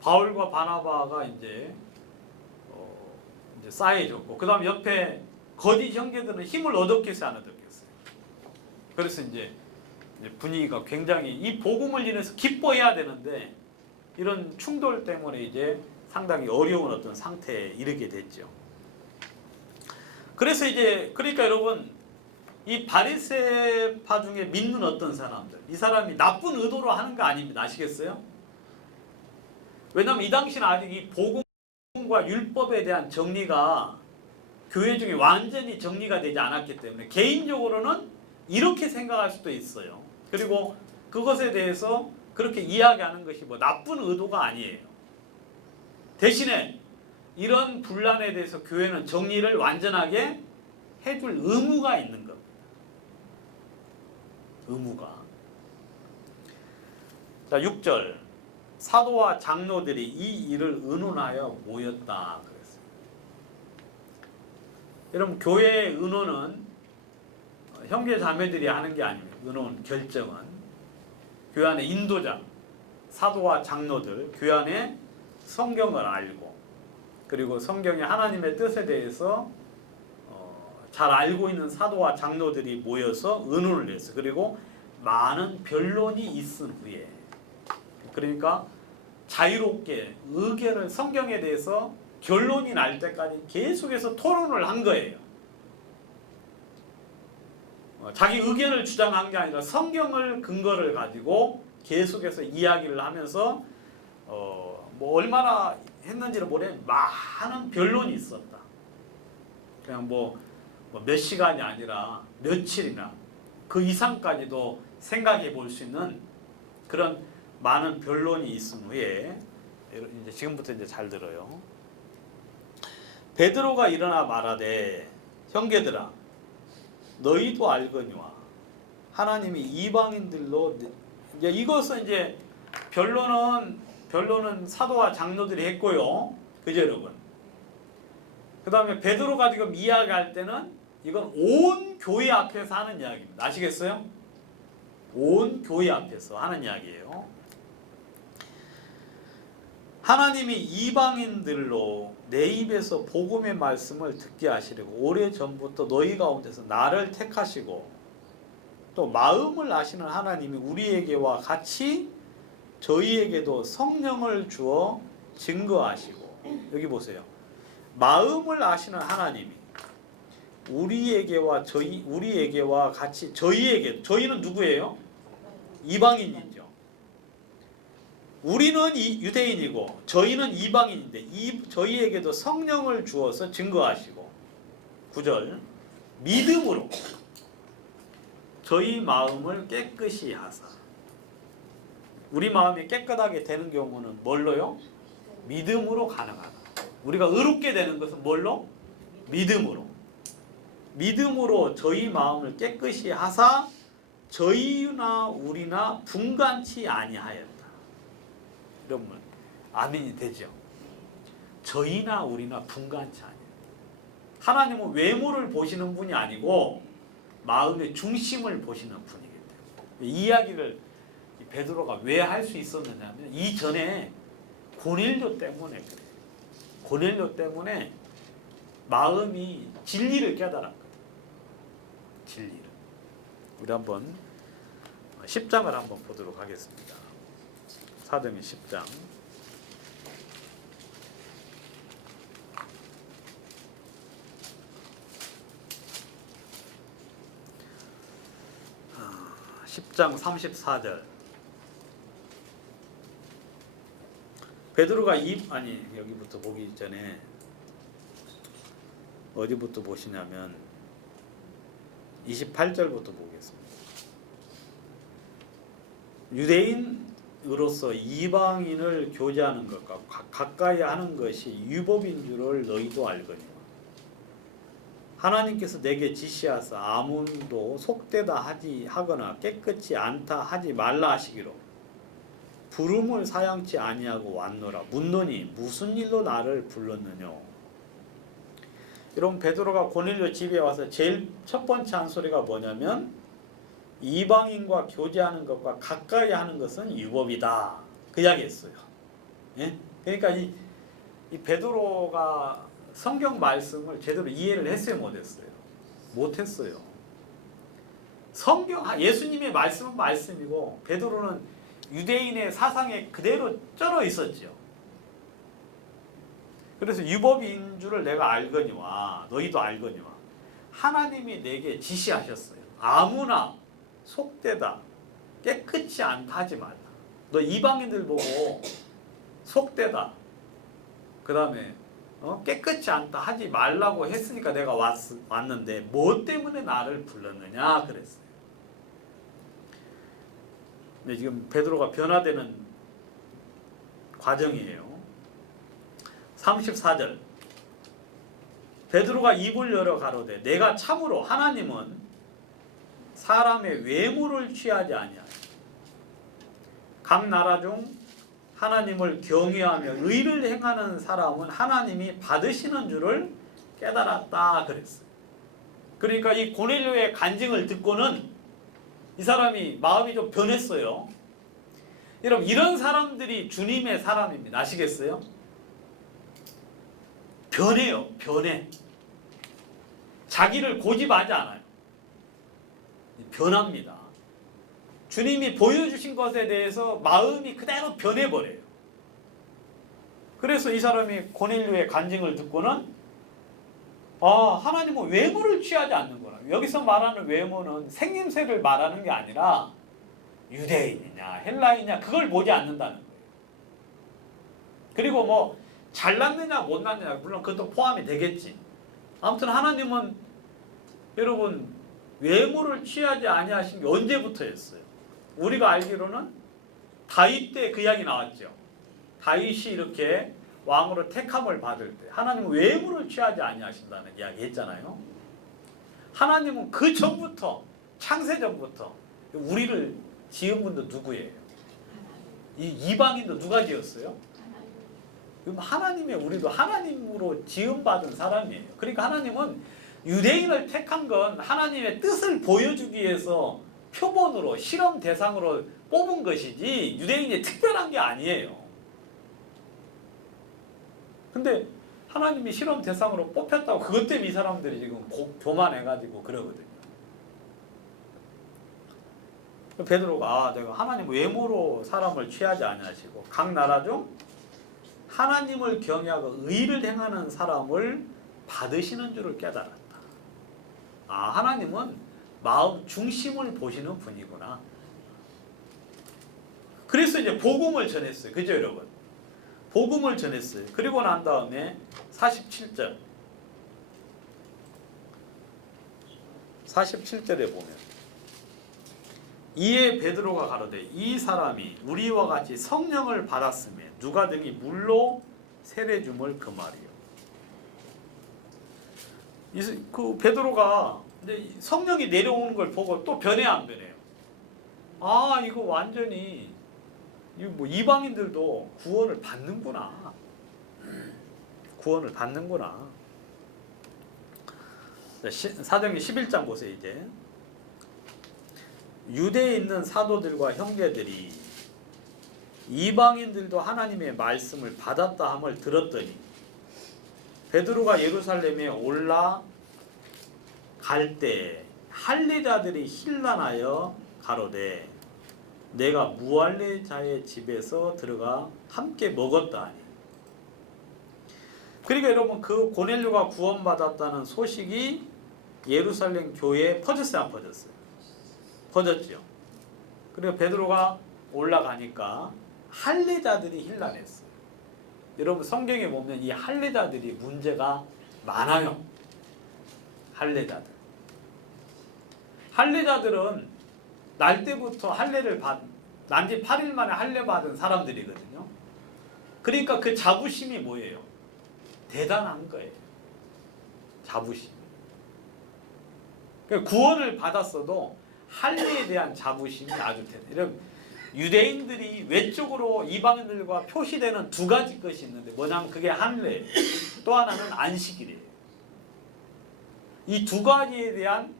바울과 바나바가 이제 싸해졌고 그다음 옆에 거짓 형제들은 힘을 얻었겠어요, 안 얻었겠어요? 그래서 이제 분위기가 굉장히 이 복음을 인해서 기뻐해야 되는데 이런 충돌 때문에 이제 상당히 어려운 어떤 상태에 이르게 됐죠. 그래서 그러니까 여러분 이 바리새파 중에 믿는 어떤 사람들, 이 사람이 나쁜 의도로 하는 거 아닙니다. 아시겠어요? 왜냐하면 이 당시는 아직 이 복음과 율법에 대한 정리가 교회 중에 완전히 정리가 되지 않았기 때문에 개인적으로는 이렇게 생각할 수도 있어요. 그리고 그것에 대해서 그렇게 이야기하는 것이 뭐 나쁜 의도가 아니에요. 대신에 이런 분란에 대해서 교회는 정리를 완전하게 해줄 의무가 있는 겁니다. 의무가. 자, 6절 사도와 장로들이 이 일을 의논하여 모였다 그랬어요. 여러분 교회의 의논은 형제 자매들이 하는 게 아닙니다. 의논 결정은 교회 안에 인도자 사도와 장로들 교회 안에 성경을 알고 그리고 성경의 하나님의 뜻에 대해서 잘 알고 있는 사도와 장로들이 모여서 의논을 했어요. 그리고 많은 변론이 있은 후에 그러니까 자유롭게 의견을 성경에 대해서 결론이 날 때까지 계속해서 토론을 한 거예요. 자기 의견을 주장한 게 아니라 성경을 근거를 가지고 계속해서 이야기를 하면서 뭐 얼마나 했는지를 모르겠는데 많은 변론이 있었다. 그냥 뭐 몇 시간이 아니라 며칠이나 그 이상까지도 생각해 볼 수 있는 그런 많은 변론이 있은 후에 이제 지금부터 이제 잘 들어요. 베드로가 일어나 말하되 형제들아 너희도 알거니와 하나님이 이방인들로 이제 이것은 이제 변론은 사도와 장로들이 했고요. 그죠 여러분? 그 다음에 베드로가 지금 이야기할 때는 이건 온 교회 앞에서 하는 이야기입니다. 아시겠어요? 온 교회 앞에서 하는 이야기예요. 하나님이 이방인들로 내 입에서 복음의 말씀을 듣게 하시려고 오래전부터 너희 가운데서 나를 택하시고 또 마음을 아시는 하나님이 우리에게와 같이 저희에게도 성령을 주어 증거하시고, 여기 보세요. 마음을 아시는 하나님이 우리에게와 같이 저희에게, 저희는 누구예요? 이방인이죠. 우리는 유대인이고 저희는 이방인인데 저희에게도 성령을 주어서 증거하시고, 9절, 믿음으로 저희 마음을 깨끗이 하사. 우리 마음이 깨끗하게 되는 경우는 뭘로요? 믿음으로 가능하다. 우리가 의롭게 되는 것은 뭘로? 믿음으로. 믿음으로 저희 마음을 깨끗이 하사 저희나 우리나 분간치 아니하였다. 여러분, 아멘이 되죠? 저희나 우리나 분간치 아니에요. 하나님은 외모를 보시는 분이 아니고 마음의 중심을 보시는 분이기 때문에. 이 이야기를 베드로가 왜 할 수 있었느냐면 이전에 고넬료 때문에 그래요. 고넬료 때문에 마음이 진리를 깨달았거든요. 진리를. 우리 한번 10장을 한번 보도록 하겠습니다. 사도행전 10장. 아, 10장 34절. 베드로가 여기부터 보기 전에 어디부터 보시냐면 28절부터 보겠습니다. 유대인으로서 이방인을 교제하는 것과 가까이 하는 것이 율법인 줄을 너희도 알거니와 하나님께서 내게 지시하사 아무도 속되다 하거나 깨끗이 않다 하지 말라 하시기로 부름을 사양치 아니하고 왔노라. 묻노니 무슨 일로 나를 불렀느냐. 여러분, 베드로가 고넬료 집에 와서 제일 첫 번째 한 소리가 뭐냐면 이방인과 교제하는 것과 가까이 하는 것은 율법이다. 그 이야기했어요. 예? 그러니까 이 베드로가 성경 말씀을 제대로 이해를 했어요, 못했어요? 못했어요. 예수님의 말씀은 말씀이고 베드로는 유대인의 사상에 그대로 쩔어 있었죠. 그래서 율법인 줄을 내가 알거니와 너희도 알거니와 하나님이 내게 지시하셨어요. 아무나 속되다 깨끗이 않다 하지 말라. 너 이방인들 보고 속되다 그 다음에 깨끗이 않다 하지 말라고 했으니까 내가 왔는데 뭐 때문에 나를 불렀느냐 그랬어요. 근데 지금 베드로가 변화되는 과정이에요. 34절. 베드로가 입을 열어 가로되 내가 참으로 하나님은 사람의 외모를 취하지 아니하니 각 나라 중 하나님을 경외하며 의를 행하는 사람은 하나님이 받으시는 줄을 깨달았다 그랬어요. 그러니까 이 고넬료의 간증을 듣고는 이 사람이 마음이 좀 변했어요. 여러분, 이런 사람들이 주님의 사람입니다. 아시겠어요? 변해요. 변해. 자기를 고집하지 않아요. 변합니다. 주님이 보여주신 것에 대해서 마음이 그대로 변해버려요. 그래서 이 사람이 고넬료의 간증을 듣고는 하나님은 외모를 취하지 않는구나. 여기서 말하는 외모는 생김새를 말하는 게 아니라 유대인이냐 헬라인이냐 그걸 보지 않는다는 거예요. 그리고 뭐 잘났느냐 못났느냐 물론 그것도 포함이 되겠지. 아무튼 하나님은 여러분 외모를 취하지 아니하신 게 언제부터였어요? 우리가 알기로는 다윗 때 그 이야기 나왔죠. 다윗이 이렇게 왕으로 택함을 받을 때 하나님은 외모를 취하지 아니하신다는 이야기 했잖아요. 하나님은 그 전부터 창세 전부터 우리를 지은 분도 누구예요? 이 이방인도 누가 지었어요? 그럼 하나님의 우리도 하나님으로 지음받은 사람이에요. 그러니까 하나님은 유대인을 택한 건 하나님의 뜻을 보여주기 위해서 표본으로 실험 대상으로 뽑은 것이지 유대인이 특별한 게 아니에요. 근데 하나님이 실험 대상으로 뽑혔다고 그것 때문에 이 사람들이 지금 교만해가지고 그러거든요. 베드로가 내가 하나님 외모로 사람을 취하지 아니하시고 각 나라 중 하나님을 경외하고 의를 행하는 사람을 받으시는 줄을 깨달았다. 하나님은 마음 중심을 보시는 분이구나. 그래서 이제 복음을 전했어요. 그죠, 여러분? 복음을 전했어요. 그리고 난 다음에 47절. 47절에 보면 이에 베드로가 가로되 이 사람이 우리와 같이 성령을 받았음에 누가 등이 물로 세례 줌을 금하리요. 그 베드로가 성령이 내려오는 걸 보고 또 변해 안 변해요? 이거 완전히 뭐 이방인들도 구원을 받는구나. 구원을 받는구나. 사도행전 11장 보세요. 이제 유대에 있는 사도들과 형제들이 이방인들도 하나님의 말씀을 받았다 함을 들었더니 베드로가 예루살렘에 올라갈 때 할례자들이 힐난하여 가로되 내가 무할례자의 집에서 들어가 함께 먹었다 하니. 그러니까 여러분 그 고넬료가 구원받았다는 소식이 예루살렘 교회에 퍼졌어요, 안 퍼졌어요? 퍼졌죠. 그리고 베드로가 올라가니까 할례자들이 힐난했어요. 여러분 성경에 보면 이 할례자들이 문제가 많아요. 할례자들은 날 때부터 할례를 난지 8일 만에 할례 받은 사람들이거든요. 그러니까 그 자부심이 뭐예요? 대단한 거예요. 자부심. 그러니까 구원을 받았어도 할례에 대한 자부심이 아주 대단해요. 유대인들이 외적으로 이방인들과 표시되는 두 가지 것이 있는데 뭐냐면 그게 할례, 또 하나는 안식일이에요. 이 두 가지에 대한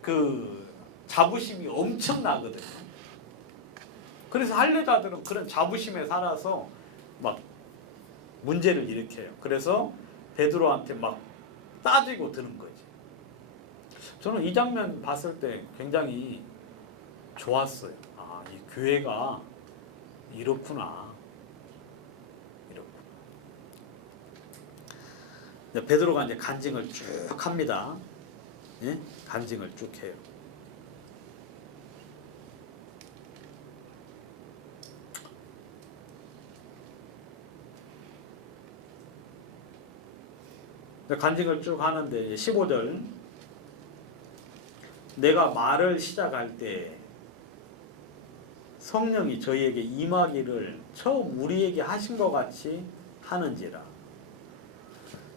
그 자부심이 엄청나거든요. 그래서 할례자들은 그런 자부심에 살아서 막 문제를 일으켜요. 그래서 베드로한테 막 따지고 드는 거지. 저는 이 장면 봤을 때 굉장히 좋았어요. 이 교회가 이렇구나. 베드로가 이제 간증을 쭉 합니다. 예? 간증을 쭉 해요. 간증을 쭉 하는데 15절 내가 말을 시작할 때 성령이 저희에게 임하기를 처음 우리에게 하신 것 같이 하는지라.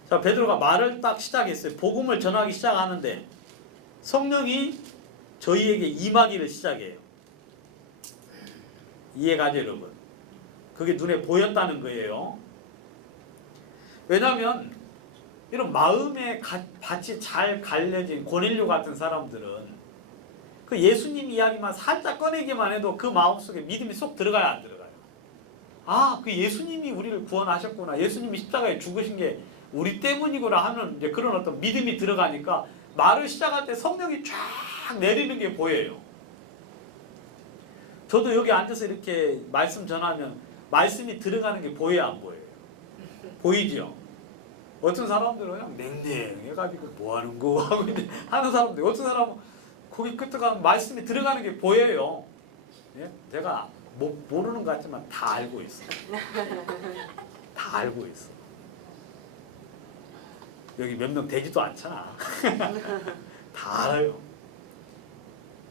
자, 베드로가 말을 딱 시작했어요. 복음을 전하기 시작하는데 성령이 저희에게 임하기를 시작해요. 이해가죠, 여러분? 그게 눈에 보였다는 거예요. 왜냐하면 이런 마음에 밭이 잘 갈려진 고넬료 같은 사람들은 그 예수님 이야기만 살짝 꺼내기만 해도 그 마음속에 믿음이 쏙 들어가요, 안 들어가요? 그 예수님이 우리를 구원하셨구나. 예수님이 십자가에 죽으신 게 우리 때문이구나 하는 이제 그런 어떤 믿음이 들어가니까 말을 시작할 때 성령이 쫙 내리는 게 보여요. 저도 여기 앉아서 이렇게 말씀 전하면 말씀이 들어가는 게 보여요, 안 보여요? 보이죠? 어떤 사람들은 그냥 냉랭해가지고 뭐 하는 거 하고 하는 사람들, 어떤 사람은 거기 끝에 가면 말씀이 들어가는 게 보여요. 예? 제가 모르는 것 같지만 다 알고 있어요. 다 알고 있어. 여기 몇 명 되지도 않잖아. 다 알아요.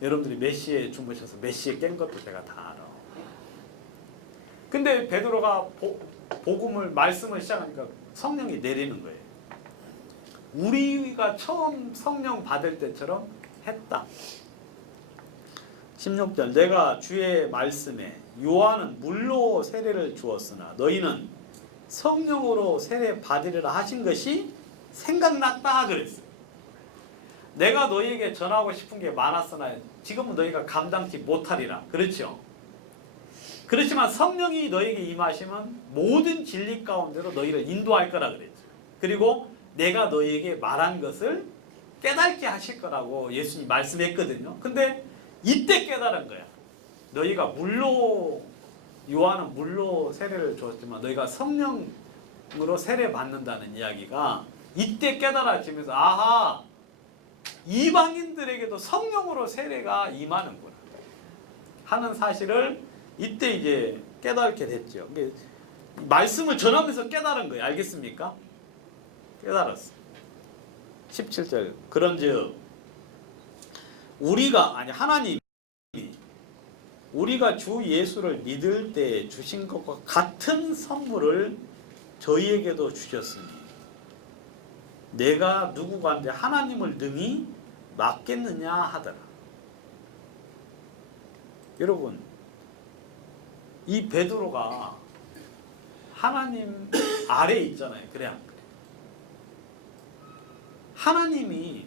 여러분들이 몇 시에 주무셔서 몇 시에 깬 것도 제가 다 알아. 근데 베드로가 복음을 말씀을 시작하니까 성령이 내리는 거예요. 우리가 처음 성령 받을 때처럼 했다. 16절 내가 주의 말씀에 요한은 물로 세례를 주었으나 너희는 성령으로 세례 받으리라 하신 것이 생각났다 그랬어요. 내가 너희에게 전하고 싶은 게 많았으나 지금은 너희가 감당치 못하리라. 그렇죠? 그렇지만 성령이 너희에게 임하시면 모든 진리 가운데로 너희를 인도할 거라 그랬죠. 그리고 내가 너희에게 말한 것을 깨닫게 하실 거라고 예수님 말씀했거든요. 근데 이때 깨달은 거야. 너희가 물로, 요한은 물로 세례를 줬지만 너희가 성령으로 세례 받는다는 이야기가 이때 깨달아지면서 아하, 이방인들에게도 성령으로 세례가 임하는구나 하는 사실을 이때 이제 깨닫게 됐죠. 말씀을 전하면서 깨달은 거예요. 알겠습니까? 깨달았어. 17절. 그런즉 하나님이 우리가 주 예수를 믿을 때 주신 것과 같은 선물을 저희에게도 주셨으니 내가 누구간데 하나님을 능히 막겠느냐 하더라. 여러분, 이 베드로가 하나님 아래에 있잖아요. 그래 안 그래? 하나님이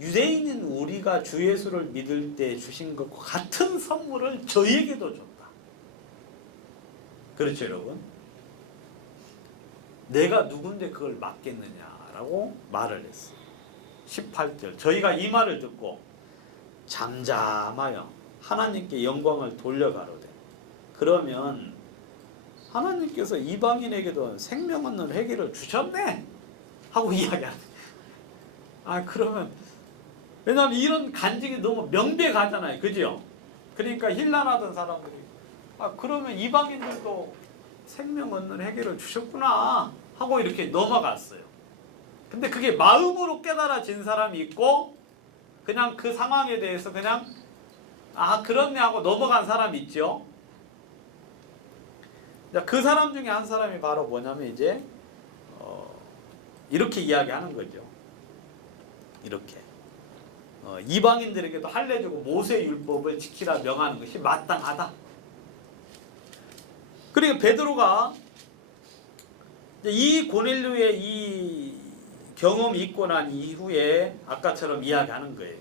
유대인인 우리가 주 예수를 믿을 때 주신 것과 같은 선물을 저희에게도 줬다. 그렇죠, 여러분? 내가 누군데 그걸 막겠느냐라고 말을 했어요. 18절. 저희가 이 말을 듣고 잠잠하여 하나님께 영광을 돌려가로되 그러면 하나님께서 이방인에게도 생명 얻는 회개를 주셨네 하고 이야기하네. 그러면 왜냐하면 이런 간증이 너무 명백하잖아요. 그죠? 그러니까 힐난하던 사람들이 그러면 이방인들도 생명 얻는 회개를 주셨구나 하고 이렇게 넘어갔어요. 근데 그게 마음으로 깨달아진 사람이 있고 그냥 그 상황에 대해서 그냥 그렇네 하고 넘어간 사람이 있죠. 그 사람 중에 한 사람이 바로 뭐냐면 이제 이렇게 이야기하는 거죠. 이렇게 이방인들에게도 할례주고 모세 율법을 지키라 명하는 것이 마땅하다. 그러니까 베드로가 이 고넬료의 이 경험이 있고 난 이후에 아까처럼 이야기하는 거예요.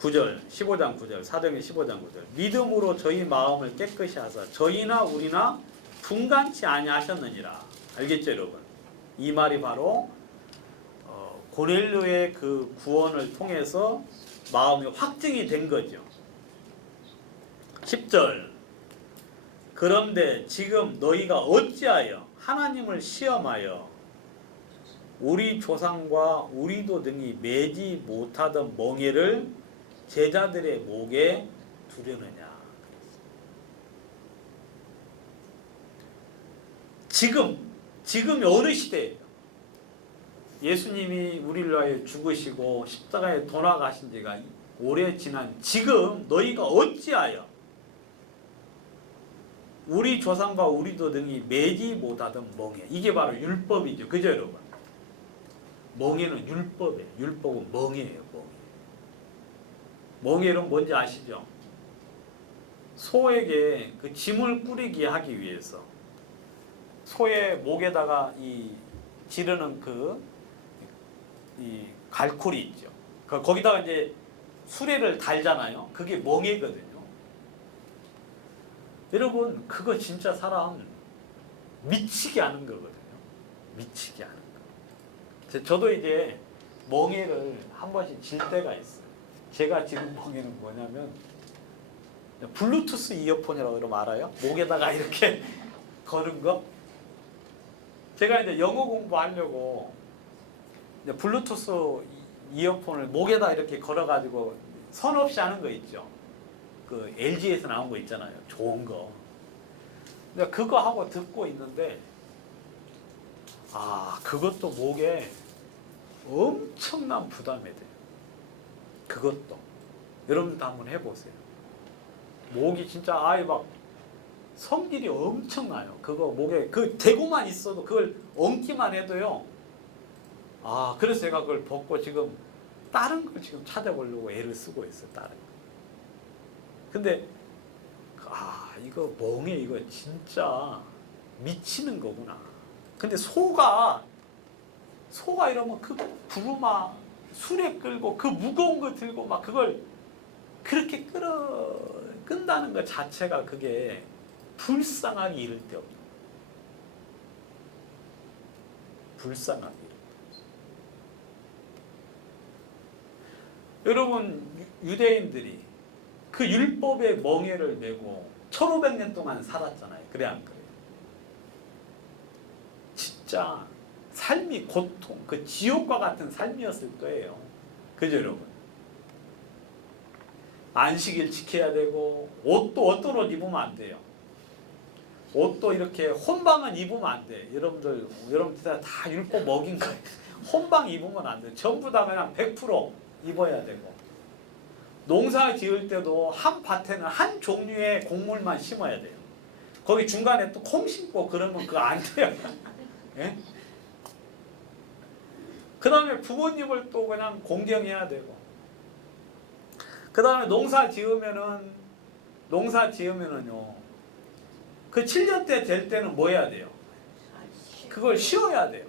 9절, 15장 9절, 사도행전 15장 9절. 믿음으로 저희 마음을 깨끗이 하사 저희나 우리나 분간치 아니하셨느니라. 알겠죠, 여러분? 이 말이 바로 고넬료의 그 구원을 통해서 마음이 확증이 된 거죠. 10절. 그런데 지금 너희가 어찌하여 하나님을 시험하여 우리 조상과 우리도 등이 매지 못하던 멍에를 제자들의 목에 두려느냐. 지금이 어느 시대예요? 예수님이 우리를 위하여 죽으시고 십자가에 돌아가신 지가 오래 지난 지금 너희가 어찌하여 우리 조상과 우리도 등이 매지 못하던 멍에. 이게 바로 율법이죠. 그죠, 여러분? 멍에는 율법이에요. 율법은 멍에예요. 멍에는 뭔지 아시죠? 소에게 그 짐을 꾸리게 하기 위해서 소의 목에다가 이 지르는 이 갈고리 있죠. 거기다가 이제 수레를 달잖아요. 그게 멍에거든요. 여러분, 그거 진짜 사람 미치게 하는 거거든요. 미치게 하는 거. 저도 이제 멍에를 한 번씩 질 때가 있어요. 제가 지금 멍에는 뭐냐면 블루투스 이어폰이라고 그러면 알아요? 목에다가 이렇게 거는 거. 제가 이제 영어 공부하려고 이제 블루투스 이어폰을 목에다 이렇게 걸어가지고 선 없이 하는 거 있죠. 그 LG에서 나온 거 있잖아요. 좋은 거. 근데 그거 하고 듣고 있는데 그것도 목에 엄청난 부담이 돼요. 그것도. 여러분도 한번 해보세요. 목이 진짜 막 성질이 엄청나요. 그거 목에 대고만 있어도 그걸 얹기만 해도요. 그래서 제가 그걸 벗고 지금 다른 걸 지금 찾아보려고 애를 쓰고 있어요. 다른 거. 근데 이거 멍에 이거 진짜 미치는 거구나. 근데 소가 이러면 그 부르마 수레 끌고 그 무거운 거 들고 막 그걸 그렇게 끈다는 것 자체가 그게 불쌍하기 이를 데 없는 거예요. 불쌍하기 이를 데 없어요. 여러분 유대인들이 그 율법의 멍에를 메고 1500년 동안 살았잖아요. 그래 안 그래요? 진짜 삶이 고통, 그 지옥과 같은 삶이었을 거예요. 그죠 여러분? 안식일 지켜야 되고 옷도 어떤 옷 입으면 안 돼요. 옷도 이렇게 혼방은 입으면 안 돼. 여러분들 다 율법 먹인 거예요. 혼방 입으면 안 돼. 전부 다 그냥 100% 입어야 되고. 농사 지을 때도 한 밭에는 한 종류의 곡물만 심어야 돼요. 거기 중간에 또 콩 심고 그러면 그거 안 돼요. 예? 그 다음에 부모님을 또 그냥 공경해야 되고. 그 다음에 농사 지으면은요. 그 7년 때 될 때는 뭐 해야 돼요? 그걸 쉬어야 돼요.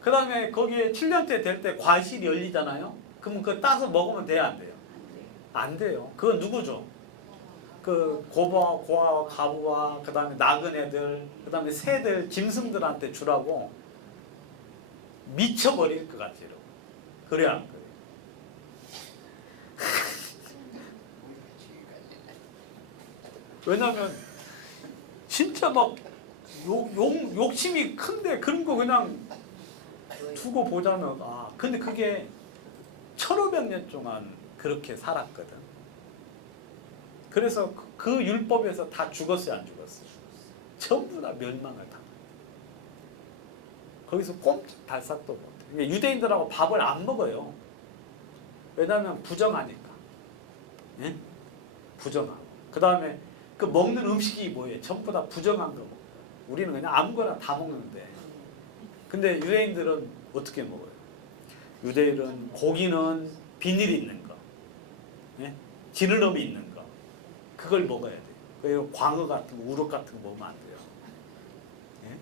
그 다음에 거기에 7년 때 될 때 과실이 열리잖아요. 그러면 그거 따서 먹으면 돼요, 안 돼요? 안 돼요. 그건 누구죠? 그 고아와 가부와 그 다음에 나그네들, 그 다음에 새들, 짐승들한테 주라고 미쳐버릴 것 같아요. 그래야 안 그래요? 왜냐면 진짜 막 욕심이 큰데 그런 거 그냥 두고 보자면 근데 그게 1500년 동안 그렇게 살았거든. 그래서 그 율법에서 다 죽었어요, 안 죽었어요? 전부 다 멸망을 당해. 거기서 꼼짝 달싹도 못해. 유대인들하고 밥을 안 먹어요. 왜냐하면 부정하니까. 예? 부정하고. 그 다음에 그 먹는 음식이 뭐예요? 전부 다 부정한 거 먹어요. 우리는 그냥 아무거나 다 먹는데. 근데 유대인들은 어떻게 먹어요? 유대인은 고기는 비닐 있는 거, 예? 지느러미 있는 거, 그걸 먹어야 돼요. 그리고 광어 같은 거, 우럭 같은 거 먹으면 안 돼요. 예?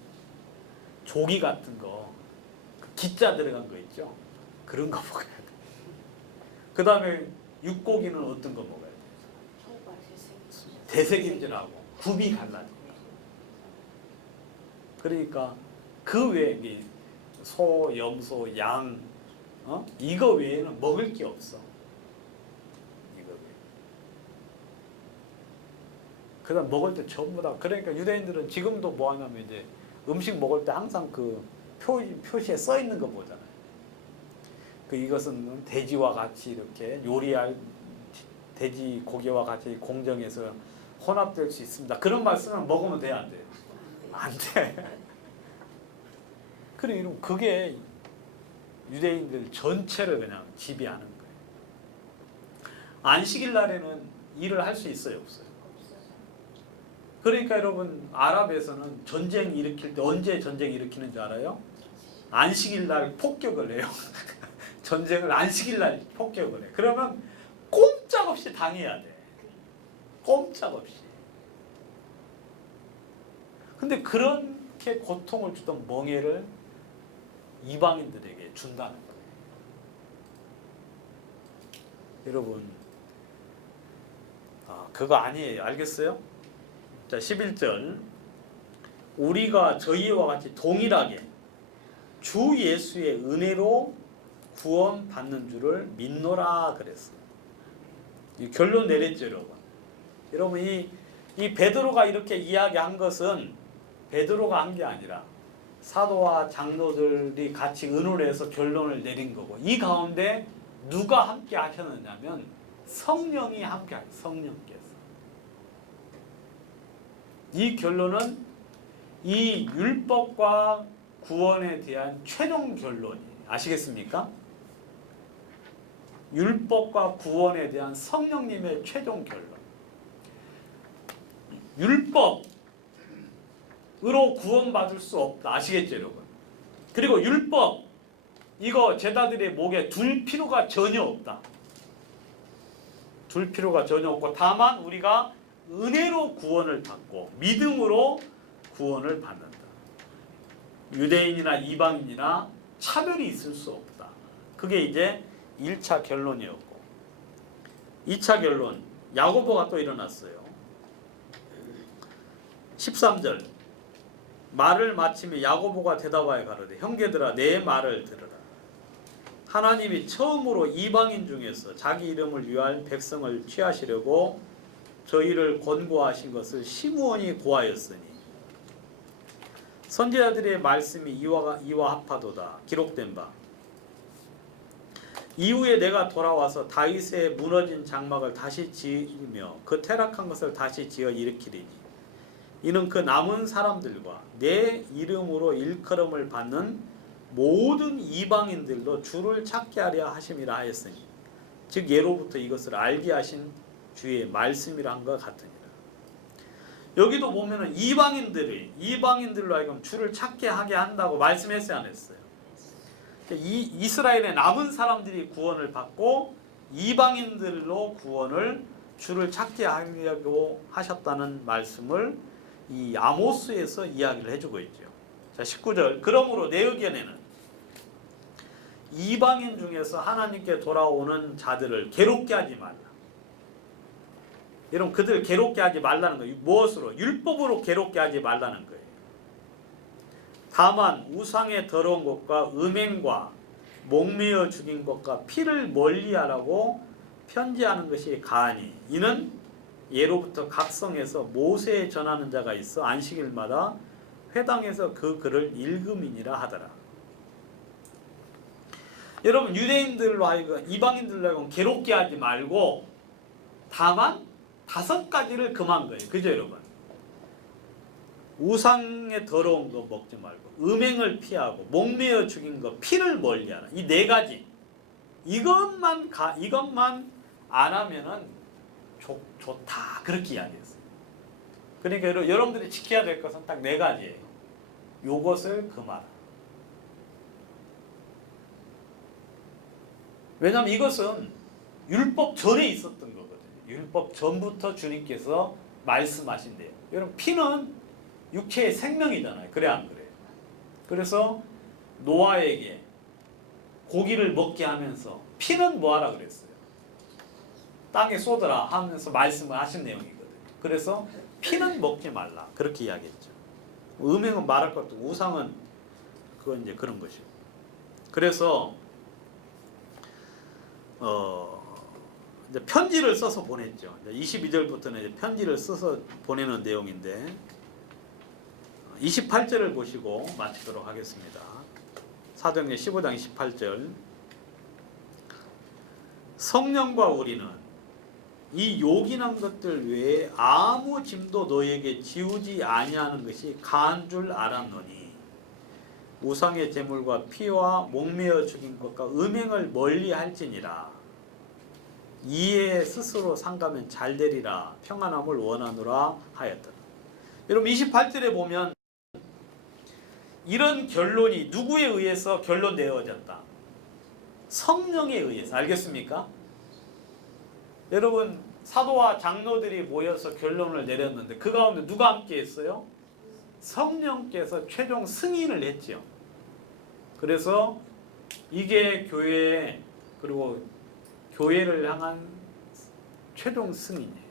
조기 같은 거, 그 기자 들어간 거 있죠? 그런 거 먹어야 돼요. 그 다음에 육고기는 어떤 거 먹어야 돼요? 대세김질하고 굽이 갈라져. 그러니까 그 외에 소, 염소, 양, 이거 외에는 먹을 게 없어. 이거 외에. 그다음 먹을 때 전부 다. 그러니까 유대인들은 지금도 뭐 하냐면 이제 음식 먹을 때 항상 그 표시에 써 있는 거 보잖아요. 그 이것은 돼지와 같이 이렇게 요리할 돼지 고기와 같이 공정해서 혼합될 수 있습니다. 그런 말씀은 먹으면 돼요, 안 돼요? 안 돼. 그래, 그게 유대인들 전체를 그냥 지배하는 거예요. 안식일 날에는 일을 할 수 있어요, 없어요? 그러니까 여러분 아랍에서는 전쟁 일으킬 때 언제 전쟁 일으키는 줄 알아요? 안식일 날 폭격을 해요. 전쟁을 안식일 날 폭격을 해. 그러면 꼼짝없이 당해야 돼. 꼼짝없이. 근데 그렇게 고통을 주던 멍에를 이방인들에게 준다는 거예요. 여러분, 그거 아니에요. 알겠어요? 자, 11절. 우리가 저희와 같이 동일하게 주 예수의 은혜로 구원받는 줄을 믿노라 그랬어요. 이 결론 내렸죠, 여러분. 여러분, 이 베드로가 이렇게 이야기한 것은 베드로가 한 게 아니라 사도와 장로들이 같이 의논을 해서 결론을 내린 거고, 이 가운데 누가 함께 하셨느냐면 성령이 함께 하셨어요. 성령께서. 이 결론은 이 율법과 구원에 대한 최종 결론이에요. 아시겠습니까? 율법과 구원에 대한 성령님의 최종 결론. 율법으로 구원받을 수 없다. 아시겠죠, 여러분? 그리고 율법, 이거 제자들의 목에 둘 필요가 전혀 없다. 둘 필요가 전혀 없고, 다만 우리가 은혜로 구원을 받고 믿음으로 구원을 받는다. 유대인이나 이방인이나 차별이 있을 수 없다. 그게 이제 1차 결론이었고, 2차 결론, 야고보가 또 일어났어요. 13절, 말을 마치며 야고보가 대답하여 가로되 형제들아 내 말을 들으라. 하나님이 처음으로 이방인 중에서 자기 이름을 위할 백성을 취하시려고 저희를 권고하신 것을 심원이 고하였으니 선지자들의 말씀이 이와 합하도다. 기록된 바 이후에 내가 돌아와서 다윗의 무너진 장막을 다시 지으며 그 퇴락한 것을 다시 지어 일으키리니 이는 그 남은 사람들과 내 이름으로 일컬음을 받는 모든 이방인들로 주를 찾게 하려 하심이라 하였으니 즉 예로부터 이것을 알게 하신 주의 말씀이라 한 것 같으니라. 여기도 보면은 이방인들로 하여금 주를 찾게 하게 한다고 말씀했어요, 안 했어요? 이 이스라엘의 남은 사람들이 구원을 받고 이방인들로 구원을 주를 찾게 하려고 하셨다는 말씀을 이 아모스에서 이야기를 해주고 있죠. 자, 19절. 그러므로 내 의견에는 이방인 중에서 하나님께 돌아오는 자들을 괴롭게 하지 말라. 여러분, 그들 괴롭게 하지 말라는 거예요. 무엇으로? 율법으로 괴롭게 하지 말라는 거예요. 다만 우상의 더러운 것과 음행과 목매어 죽인 것과 피를 멀리하라고 편지하는 것이 가하니 이는 예로부터 각 성에서 모세에 전하는 자가 있어 안식일마다 회당에서 그 글을 읽음이니라 하더라. 여러분, 유대인들로 하여금 이방인들로 하여금 괴롭게 하지 말고 다만 5가지를 금한 거예요. 그죠, 여러분? 우상의 더러운 거 먹지 말고 음행을 피하고 목매어 죽인 거 피를 멀리하라. 이 4가지. 이것만 안 하면은 좋다. 그렇게 이야기했어요. 그러니까 여러분들이 지켜야 될 것은 딱 4가지예요. 요것을 금하라. 왜냐하면 이것은 율법 전에 있었던 거거든요. 율법 전부터 주님께서 말씀하신대요. 여러분, 피는 육체의 생명이잖아요. 그래 안 그래요? 그래서 노아에게 고기를 먹게 하면서 피는 뭐하라 그랬어요? 땅에 쏟으라 하면서 말씀을 하신 내용이거든요. 그래서 피는 먹지 말라. 그렇게 이야기했죠. 음행은 말할 것도 없고 우상은 그건 이제 그런 것이고. 그래서 이제 편지를 써서 보냈죠. 22절부터는 이제 편지를 써서 보내는 내용인데 28절을 보시고 마치도록 하겠습니다. 사도행전 15장 28절. 성령과 우리는 이 요긴한 것들 외에 아무 짐도 너희에게 지우지 아니하는 것이 가한 줄 알았노니 우상의 제물과 피와 목매어 죽인 것과 음행을 멀리 할지니라. 이에 스스로 상가면 잘 되리라. 평안함을 원하노라 하였더라. 여러분, 28절에 보면 이런 결론이 누구에 의해서 결론되어졌다? 성령에 의해서. 알겠습니까? 여러분, 사도와 장로들이 모여서 결론을 내렸는데 그 가운데 누가 함께 했어요? 성령께서 최종 승인을 했죠. 그래서 이게 교회, 그리고 교회를 향한 최종 승인이에요.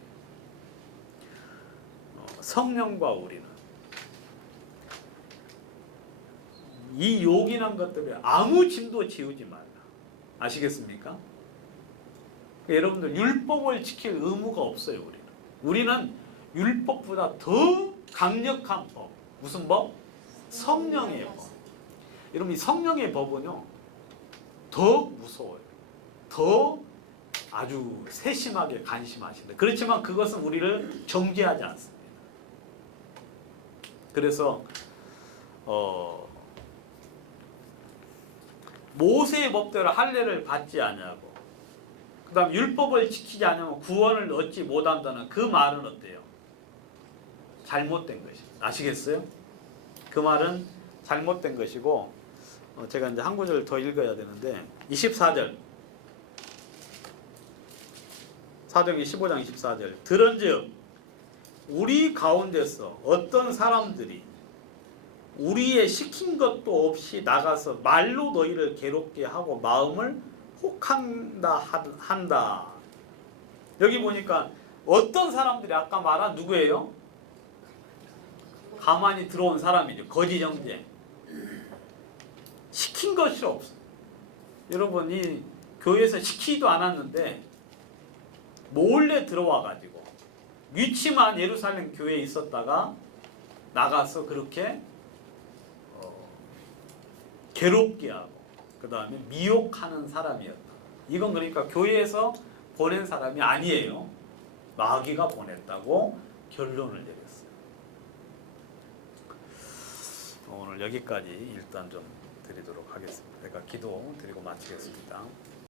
성령과 우리는 이 요긴한 것들을 아무 짐도 지우지 말라. 아시겠습니까? 여러분들, 율법을 지킬 의무가 없어요. 우리는 율법보다 더 강력한 법. 무슨 법? 성령의 법. 여러분, 이 성령의 법은요 더 무서워요. 더 아주 세심하게 간심하신다. 그렇지만 그것은 우리를 정죄하지 않습니다. 그래서 모세의 법대로 할례를 받지 아니하고 그 다음 율법을 지키지 않으면 구원을 얻지 못한다는 그 말은 어때요? 잘못된 것입니다. 아시겠어요? 그 말은 잘못된 것이고 제가 이제 한 구절 더 읽어야 되는데 24절 사도행전 15장 24절 들은즉 우리 가운데서 어떤 사람들이 우리의 시킨 것도 없이 나가서 말로 너희를 괴롭게 하고 마음을 혹한다. 여기 보니까 어떤 사람들이 아까 말한 누구예요? 가만히 들어온 사람이죠. 거짓 형제. 시킨 것이 없어. 여러분 이 교회에서 시키지도 않았는데 몰래 들어와 가지고 위치만 예루살렘 교회에 있었다가 나가서 그렇게 괴롭게 하고 그 다음에 미혹하는 사람이었다. 이건 그러니까 교회에서 보낸 사람이 아니에요. 마귀가 보냈다고 결론을 내렸어요. 오늘 여기까지 일단 좀 드리도록 하겠습니다. 그러니까 기도 드리고 마치겠습니다.